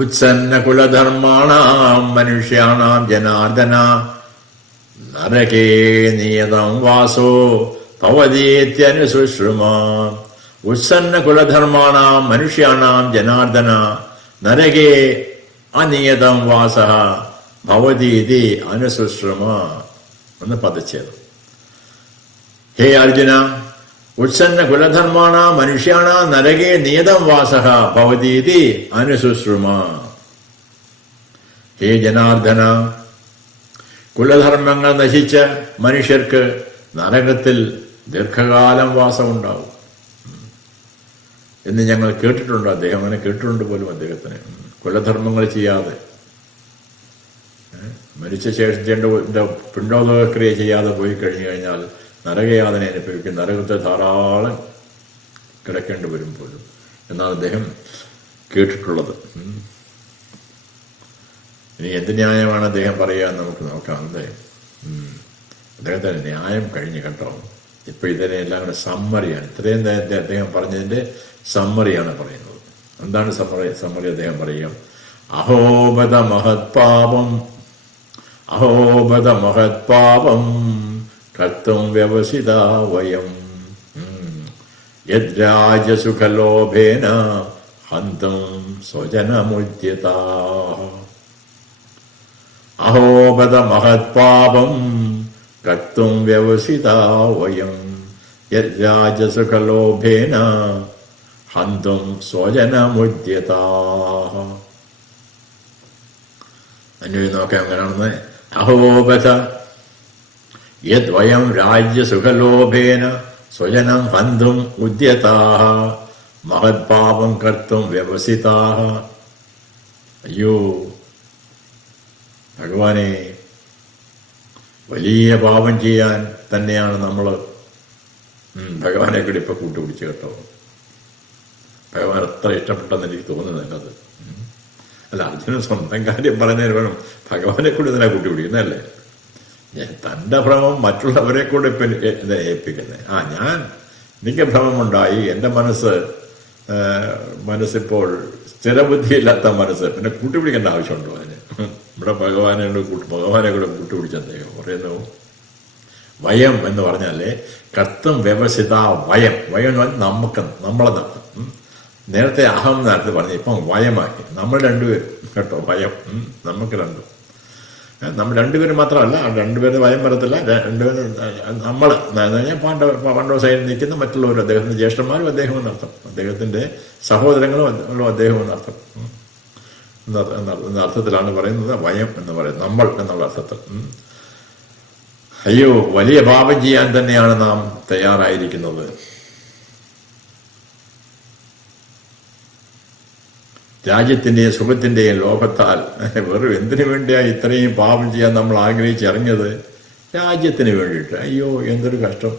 ഉത്സന്ന കുലധർമാണാം മനുഷ്യാണാം ജനാർദ്ദന നരകേ നിയതം വാസോ ഭവതീത്യനുശുശ്രുമ. ഉത്സന്ന കുലധർമാണാം മനുഷ്യാണാം ജനാർദ്ദന നരകേ അനിയതം വാസഃ ഭവതീതി അനുശുശ്രുമ എന്ന് പദച്ഛേദം. ഹേ അർജുന, ഉത്സന്ന കുലധർമാണ മനുഷ്യാണ നരകേ നിയതം വാസഃ ഭവതീതി അനുശുശ്രുമ. ഹേ ജനാർദ്ദന, കുലധർമ്മങ്ങൾ നശിച്ച മനുഷ്യർക്ക് നരകത്തിൽ ദീർഘകാലം വാസമുണ്ടാവും എന്ന് ഞങ്ങൾ കേട്ടിട്ടുണ്ട്. അദ്ദേഹം അങ്ങനെ കേട്ടിട്ടുണ്ട് പോലും. അദ്ദേഹത്തിന് കുലധർമ്മങ്ങൾ ചെയ്യാതെ മരിച്ച ശേഷം പിണ്ടോദക്രിയ ചെയ്യാതെ പോയി കഴിഞ്ഞു കഴിഞ്ഞാൽ നരകയാതന അനുഭവിക്കും. നരകത്തെ ധാരാളം കിടക്കേണ്ടി വരും പോലും എന്നാണ് അദ്ദേഹം കേട്ടിട്ടുള്ളത്. ഇനി എന്ത് ന്യായമാണ് അദ്ദേഹം പറയുക നമുക്ക് നോക്കാം. അദ്ദേഹത്തിന്റെ ന്യായം കഴിഞ്ഞ് കേട്ടോ. ഇപ്പൊ ഇതിനെ എല്ലാം കൂടെ സമ്മറിയാണ്. ഇത്രയും നേരത്തെ അദ്ദേഹം പറഞ്ഞതിന്റെ സമ്മറിയാണ് പറയുന്നത്. എന്താണ് സമ്മറി അദ്ദേഹം പറയുക? അഹോബത മഹത്പാപം കർത്തും വ്യവസിത വയം യദ്രാജസുഖലോഭേന ഹന്തും സ്വജനമുദ്യതാഃ. അഹോബത മഹത്പാപം കർത്തും വ്യവസിത വയം യദ്രാജസുഖലോഭേന ഹന്തും സ്വജനമുദ്യതാഃ. അന്വയം നോക്കാം എങ്ങനെയാണെന്ന്. അഹോബത യദ്വയം രാജ്യസുഖലോഭേന സ്വജനം ഹന്തും ഉദ്യതാഃ മഹത്പാപം കർത്തും വ്യവസിതാഃ. അയ്യോ ഭഗവാനെ, വലിയ പാപം ചെയ്യാൻ തന്നെയാണ് നമ്മൾ ഭഗവാനെ കൂടി ഇപ്പൊ കൂട്ടുപിടിച്ച് കേട്ടോ. ഭഗവാൻ അത്ര ഇഷ്ടപ്പെട്ടെന്ന് എനിക്ക് തോന്നുന്നത്. അല്ല, അർജുനൻ സ്വന്തം കാര്യം പറഞ്ഞതിന് വേണം ഭഗവാനെ കൂടി ഇതിനെ കൂട്ടുപിടിക്കുന്നല്ലേ. തന്റെ ഭ്രമം മറ്റുള്ളവരെ കൂടെ ഇപ്പൊ ഏൽപ്പിക്കുന്നത്. എനിക്ക് ഭ്രമമുണ്ടായി, എന്റെ മനസ്സിപ്പോൾ സ്ഥിരബുദ്ധിയില്ലാത്ത മനസ്സ്, പിന്നെ കൂട്ടുപിടിക്കേണ്ട ആവശ്യമുണ്ടോ അതിന്? ഇവിടെ ഭഗവാനെ കൂടെ കൂട്ടുപിടിച്ച അദ്ദേഹം പറയുന്നു. വയം എന്ന് പറഞ്ഞാല് കർത്തും വ്യവസിത വയം. വയം എന്ന് പറഞ്ഞാൽ നമ്മളെ നടത്തും. നേരത്തെ അഹം നേരത്തെ പറഞ്ഞു, ഇപ്പം വയമാക്കി. നമ്മൾ രണ്ടുപേരും കേട്ടോ. വയം നമുക്ക് രണ്ടും. നമ്മൾ രണ്ടുപേരും മാത്രമല്ല, രണ്ടുപേരും വയം വരത്തില്ല. രണ്ടുപേരും നമ്മൾ പാണ്ഡവ സൈഡിൽ നിൽക്കുന്ന മറ്റുള്ളവരും, അദ്ദേഹത്തിന്റെ ജ്യേഷ്ഠന്മാരും അദ്ദേഹം എന്നർത്ഥം, അദ്ദേഹത്തിന്റെ സഹോദരങ്ങളും അദ്ദേഹം എന്നർത്ഥം. എന്ന അർത്ഥത്തിലാണ് പറയുന്നത് വയം എന്ന് പറയുന്നത്, നമ്മൾ എന്നുള്ള അർത്ഥത്തിൽ. അയ്യോ, വലിയ പാപം ചെയ്യാൻ തന്നെയാണ് നാം തയ്യാറായിരിക്കുന്നത്. രാജ്യത്തിന്റെയും സുഖത്തിന്റെയും ലോഭത്താൽ വെറും എന്തിനു വേണ്ടിയാ ഇത്രയും പാപം ചെയ്യാൻ നമ്മൾ ആഗ്രഹിച്ചിറങ്ങിയത്? രാജ്യത്തിന് വേണ്ടിയിട്ട്. അയ്യോ, എന്തൊരു കഷ്ടം.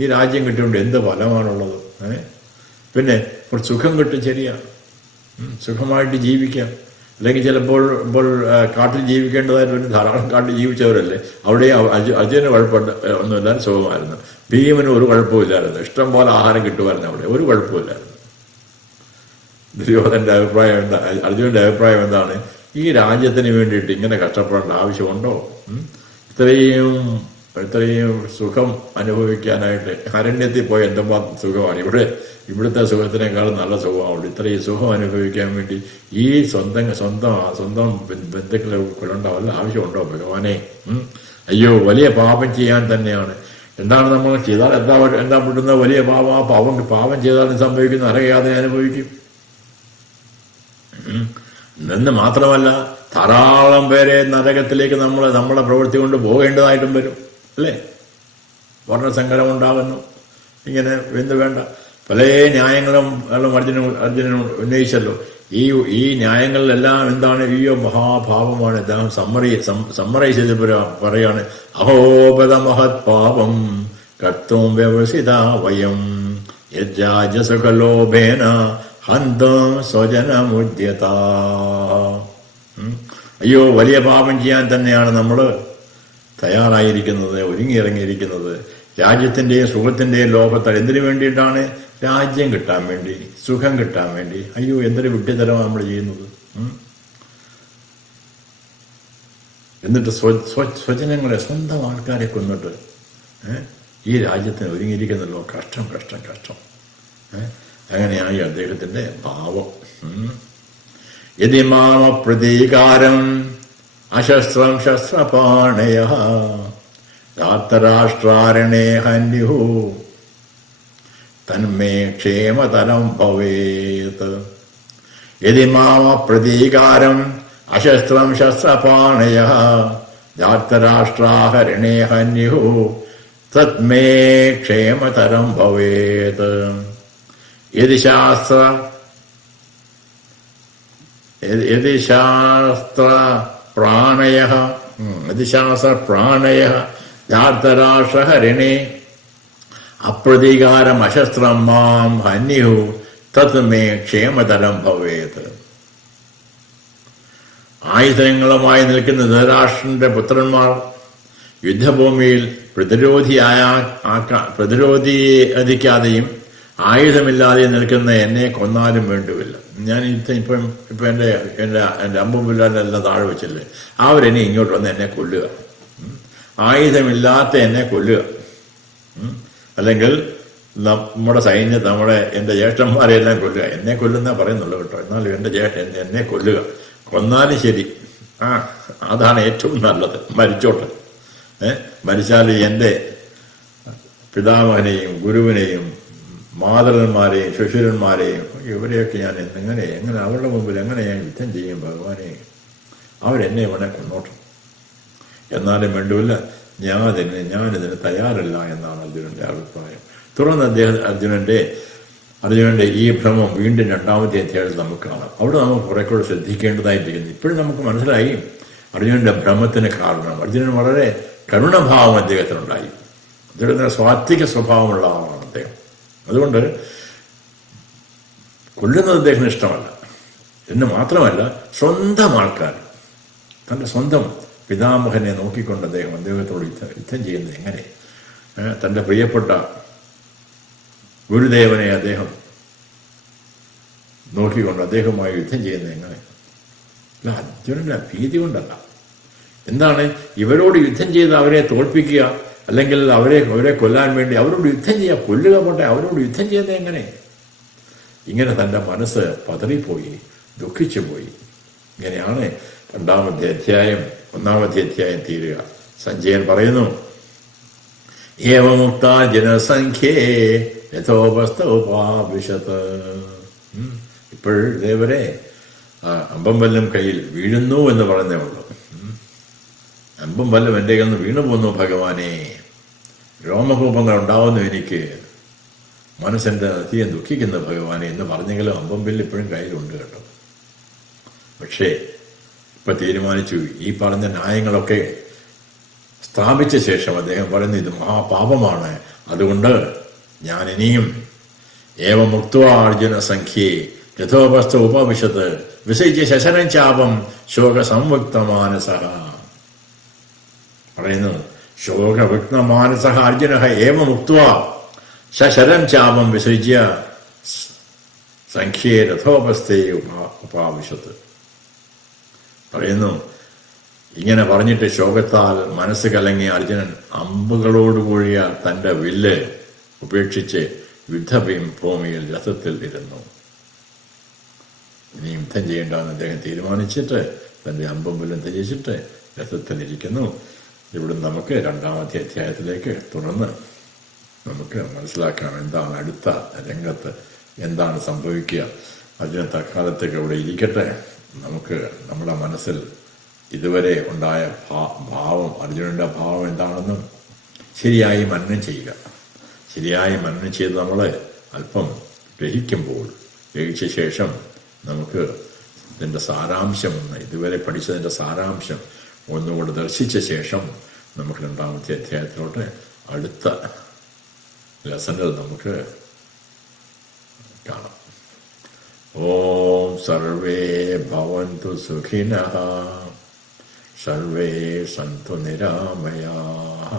ഈ രാജ്യം കിട്ടിയോണ്ട് എന്ത് ഫലമാണുള്ളത്? പിന്നെ കുറച്ച് സുഖം കിട്ടും, ശരിയാണ്, സുഖമായിട്ട് ജീവിക്കാം. അല്ലെങ്കിൽ ചിലപ്പോൾ ഇപ്പോൾ കാട്ടിൽ ജീവിക്കേണ്ടതായിട്ട് ഒരു ധാരാളം കാട്ടിൽ ജീവിച്ചവരല്ലേ, അവിടെ അർജുനന് കുഴപ്പമുണ്ട് ഒന്നുമില്ല, സുഖമായിരുന്നു. ഭീമന് ഒരു കുഴപ്പമില്ലായിരുന്നു, ഇഷ്ടം പോലെ ആഹാരം കിട്ടുമായിരുന്നു, അവിടെ ഒരു കുഴപ്പമില്ലായിരുന്നു. ദുര്യോധന്റെ അഭിപ്രായം എന്താ, അർജുനന്റെ അഭിപ്രായം എന്താണ്? ഈ രാജ്യത്തിന് വേണ്ടിയിട്ട് ഇങ്ങനെ കഷ്ടപ്പെടേണ്ട ആവശ്യമുണ്ടോ? ഇത്രയും സുഖം അനുഭവിക്കാനായിട്ട് അരണ്യത്തിൽ പോയി എന്തുമാത്രം സുഖമാണ്. ഇവിടുത്തെ സുഖത്തിനേക്കാളും നല്ല സുഖമാണ്. ഇത്രയും സുഖം അനുഭവിക്കാൻ വേണ്ടി ഈ സ്വന്തം ബന്ധുക്കളെ കൊല്ലണ്ട വല്ല ആവശ്യമുണ്ടോ ഭഗവാനെ? അയ്യോ, വലിയ പാപം ചെയ്യാൻ തന്നെയാണ്. എന്താണ് നമ്മൾ ചെയ്താൽ എന്താ വിടുന്ന വലിയ പാപം? ആ പാപം ചെയ്താലും സംഭവിക്കുന്ന അറിയാതെ അനുഭവിക്കും എന്ന് മാത്രമല്ല, ധാരാളം പേരെ നരകത്തിലേക്ക് നമ്മളെ പ്രവൃത്തി കൊണ്ട് പോകേണ്ടതായിട്ടും വരും, അല്ലേ? വർണ്ണസങ്കരം ഉണ്ടാകുന്നു. ഇങ്ങനെ എന്ത് വേണ്ട പല ന്യായങ്ങളും അർജുനൻ ഉന്നയിച്ചല്ലോ. ഈ ന്യായങ്ങളിലെല്ലാം എന്താണ്? അയ്യോ മഹാഭാവമാണ്. അദ്ദേഹം സമ്മറൈസ് ചെയ്ത് പറയാണ്, അഹോപത മഹത് പാപം കർത്തും വ്യവസിത വയം യജ്ജാജസുഖലോഭേന ഹന്തം സ്വജനമുദ്യത. അയ്യോ, വലിയ പാപം ചെയ്യാൻ തന്നെയാണ് നമ്മൾ തയ്യാറായിരിക്കുന്നത്, ഒരുങ്ങിയിറങ്ങിയിരിക്കുന്നത്. രാജ്യത്തിന്റെയും സുഖത്തിന്റെയും ലോകത്തിൽ എന്തിനു വേണ്ടിയിട്ടാണ്? രാജ്യം കിട്ടാൻ വേണ്ടി, സുഖം കിട്ടാൻ വേണ്ടി. അയ്യോ, എന്തൊരു വിഡ്ഢിത്തരമാണ് നമ്മൾ ചെയ്യുന്നത്. എന്നിട്ട് സ്വജനങ്ങളെ, സ്വന്തം ആൾക്കാരെ കൊന്നിട്ട് ഈ രാജ്യത്തിന് ഒരുങ്ങിയിരിക്കുന്നല്ലോ. കഷ്ടം കഷ്ടം കഷ്ടം. അങ്ങനെയായി അദ്ദേഹത്തിന്റെ ഭാവം. യതി മാമ പ്രതീകാരം അശസ്ത്രം ശസ്ത്രപാണയഃ ധാർത്തരാഷ്ട്രാരണേ ഹന്യുഃ തന്മേ ക്ഷേമതരം ഭവേത്. യതി മാമ പ്രതീകാരം അശസ്ത്രം ശസ്ത്രപാണയഃ ധാർത്തരാഷ്ട്രാഹരണേ ഹന്യുഃ തന്മേ ക്ഷേമതരം ഭവേത്. യതി ശാസ്ത്ര പ്രാണയ ധാർത്തരാഷ്ട്രഹരണേ അപ്രതീകാരം അശസ്ത്രം മാം ഹന്യു തത് മേ ക്ഷേമതരം ഭവേത്. ആയുധങ്ങളുമായി നിൽക്കുന്ന ധൃതരാഷ്ട്രന്റെ പുത്രന്മാർ യുദ്ധഭൂമിയിൽ പ്രതിരോധിക്കാതെയും ആയുധമില്ലാതെ നിൽക്കുന്ന എന്നെ കൊന്നാലും വേണ്ടുമില്ല. ഞാൻ ഇപ്പം എന്റെ അമ്പും വില്ലാനെല്ലാം താഴെ വെച്ചില്ലേ, അവരെന്നെ ഇങ്ങോട്ട് വന്ന് എന്നെ കൊല്ലുക, ആയുധമില്ലാത്ത എന്നെ കൊല്ലുക. അല്ലെങ്കിൽ നമ്മുടെ എന്റെ ജ്യേഷ്ഠന്മാരെല്ലാം കൊല്ലുക. എന്നെ കൊല്ലുന്ന പറയുന്നുള്ളൂ കേട്ടോ, എന്നാലും എന്നെ കൊല്ലുക, കൊന്നാലും ശരി. അതാണ് ഏറ്റവും നല്ലത്. മരിച്ചോട്ടെ. മരിച്ചാൽ എന്റെ പിതാമഹനെയും ഗുരുവിനെയും മാതൃന്മാരെയും ശുശുരന്മാരെയും ഇവരെയൊക്കെ ഞാൻ എങ്ങനെ അവരുടെ മുമ്പിൽ എങ്ങനെ ഞാൻ യുദ്ധം ചെയ്യും ഭഗവാനെ? അവരെന്നെ വേണേ കൊന്നോട്ടെ, എന്നാലും വേണ്ടുമില്ല, ഞാനിതിന് തയ്യാറല്ല എന്നാണ് അർജുനന്റെ അഭിപ്രായം. തുടർന്ന് അർജുനന്റെ ഈ ഭ്രമം വീണ്ടും രണ്ടാമത്തെ അധ്യായത്തിൽ നമുക്ക് കാണാം. അവിടെ നമുക്ക് കുറെ കൂടെ ശ്രദ്ധിക്കേണ്ടതായിട്ടിരിക്കുന്നു. ഇപ്പോഴും നമുക്ക് മനസ്സിലായി അർജുനന്റെ ഭ്രമത്തിന് കാരണം. അർജുനൻ വളരെ കരുണഭാവം അദ്ദേഹത്തിനുണ്ടായി. അദ്ദേഹത്തിന് സ്വാത്വിക സ്വഭാവമുള്ള ആളാണ് അദ്ദേഹം. അതുകൊണ്ട് കൊല്ലുന്നത് അദ്ദേഹത്തിന് ഇഷ്ടമല്ല എന്ന് മാത്രമല്ല, സ്വന്തം ആൾക്കാർ, തന്റെ സ്വന്തം പിതാമഹനെ നോക്കിക്കൊണ്ട് അദ്ദേഹത്തോട് യുദ്ധം ചെയ്യുന്നത് എങ്ങനെ? തന്റെ പ്രിയപ്പെട്ട ഗുരുദേവനെ അദ്ദേഹം നോക്കിക്കൊണ്ട് അദ്ദേഹവുമായി യുദ്ധം ചെയ്യുന്നത് എങ്ങനെ? അല്ല, അർജുനന്റെ ഭീതി കൊണ്ടല്ല. എന്താണ്? ഇവരോട് യുദ്ധം ചെയ്ത് അവരെ തോൽപ്പിക്കുക, അല്ലെങ്കിൽ അവരെ കൊല്ലാൻ വേണ്ടി അവരോട് യുദ്ധം ചെയ്യുക, കൊല്ലുക പോട്ടെ, അവരോട് യുദ്ധം ചെയ്യുന്നത് എങ്ങനെ? ഇങ്ങനെ തന്റെ മനസ്സ് പതറിപ്പോയി, ദുഃഖിച്ചു പോയി. ഇങ്ങനെയാണ് ഒന്നാമത്തെ അധ്യായം തീരുക. സഞ്ജയൻ പറയുന്നു, ഏവമുക്ത ജനസംഖ്യേ യഥോപസ്ഥോപാവിശത്. ഇപ്പോഴേവരെ അമ്പം വല്ലം കയ്യിൽ വീഴുന്നു എന്ന് പറഞ്ഞേ ഉള്ളൂ. അമ്പം വല്ലം എൻ്റെ കയ്യിൽ നിന്ന് വീണു പോന്നു ഭഗവാനെ, രോമകൂപങ്ങൾ ഉണ്ടാവുന്നു, എനിക്ക് മനസ്സെന്റെ അധികം ദുഃഖിക്കുന്നു ഭഗവാനെ എന്ന് പറഞ്ഞെങ്കിലും അമ്പം വില്ല് ഇപ്പോഴും കയ്യിലുണ്ട് കേട്ടോ. പക്ഷേ ഇപ്പൊ തീരുമാനിച്ചു, ഈ പറഞ്ഞ ന്യായങ്ങളൊക്കെ സ്ഥാപിച്ച ശേഷം അദ്ദേഹം പറയുന്നു, ഇത് മഹാപാപമാണ്, അതുകൊണ്ട് ഞാൻ ഇനിയും ഏവമുക്ത അർജുന സംഖ്യേ യഥോപസ്ഥ ഉപവിശത്ത് വിസർജ്യ ശശനം ചാപം ശോകസംയുക്തമാനസ. പറയുന്നു ശോകവിഘ്നമാനസ അർജുന ഏവമുക്ത്വ ശശരം ചാപം വിസർജ്യ സംഖ്യേ രഥോപസ്ഥേ ഉപാവിശത്ത്. പറയുന്നു ഇങ്ങനെ പറഞ്ഞിട്ട് ശോകത്താൽ മനസ്സ് കലങ്ങിയ അർജുനൻ അമ്പുകളോടുകൂടിയ തന്റെ വില്ല് ഉപേക്ഷിച്ച് യുദ്ധഭൂമിയിൽ രഥത്തിൽ ഇരുന്നു. ഇനി യുദ്ധം ചെയ്യേണ്ടെന്ന് അദ്ദേഹം തീരുമാനിച്ചിട്ട് തന്റെ അമ്പും വില്ലും ത്യജിച്ചിട്ട് രഥത്തിൽ ഇരിക്കുന്നു. ഇവിടെ നമുക്ക് 2-ാമത്തെ അധ്യായത്തിലേക്ക് തുടർന്ന് നമുക്ക് മനസ്സിലാക്കാം എന്താണ് അടുത്ത രംഗത്ത് എന്താണ് സംഭവിക്കുക. അർജുനൻ തൽക്കാലത്തേക്ക് ഇവിടെ ഇരിക്കട്ടെ. നമുക്ക് നമ്മുടെ മനസ്സിൽ ഇതുവരെ ഉണ്ടായ ഭാവം, അർജുനന്റെ ഭാവം എന്താണെന്നും ശരിയായി മനനം ചെയ്യുക. ശരിയായി മനനം ചെയ്ത് നമ്മൾ അല്പം ഗ്രഹിക്കുമ്പോൾ, ഗ്രഹിച്ച ശേഷം നമുക്ക് ഇതിന്റെ സാരാംശം, ഇതുവരെ പഠിച്ചതിന്റെ സാരാംശം ഒന്നുകൂടെ ദർശിച്ച ശേഷം നമുക്ക് 2-ാമത്തെ അധ്യായത്തിലോട്ട് അടുത്ത ലെസണിൽ നമുക്ക് കാണാം. ഓം സർവേ ഭവന്തു സുഖിനഃ സർവേ സന്തു നിരാമയാഃ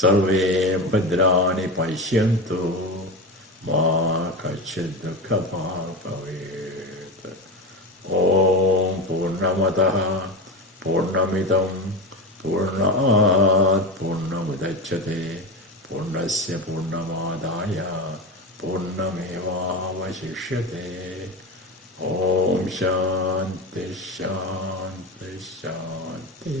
സർവേ ഭദ്രാണി പശ്യന്തു മാ കശ്ചിത് ദുഃഖഭാഗ് ഭവേത്. ഓം പൂർണ്ണമതഃ പൂർണ്ണമിദം പൂർണ്ണാത് പൂർണ്ണമുദച്യത്തെ പൂർണ്ണസ്യ പൂർണ്ണമാദായ പൂർണ്ണമേവാവശിഷ്യത്തെ. ഓം ശാന്തി ശാന്തി ശാന്തി.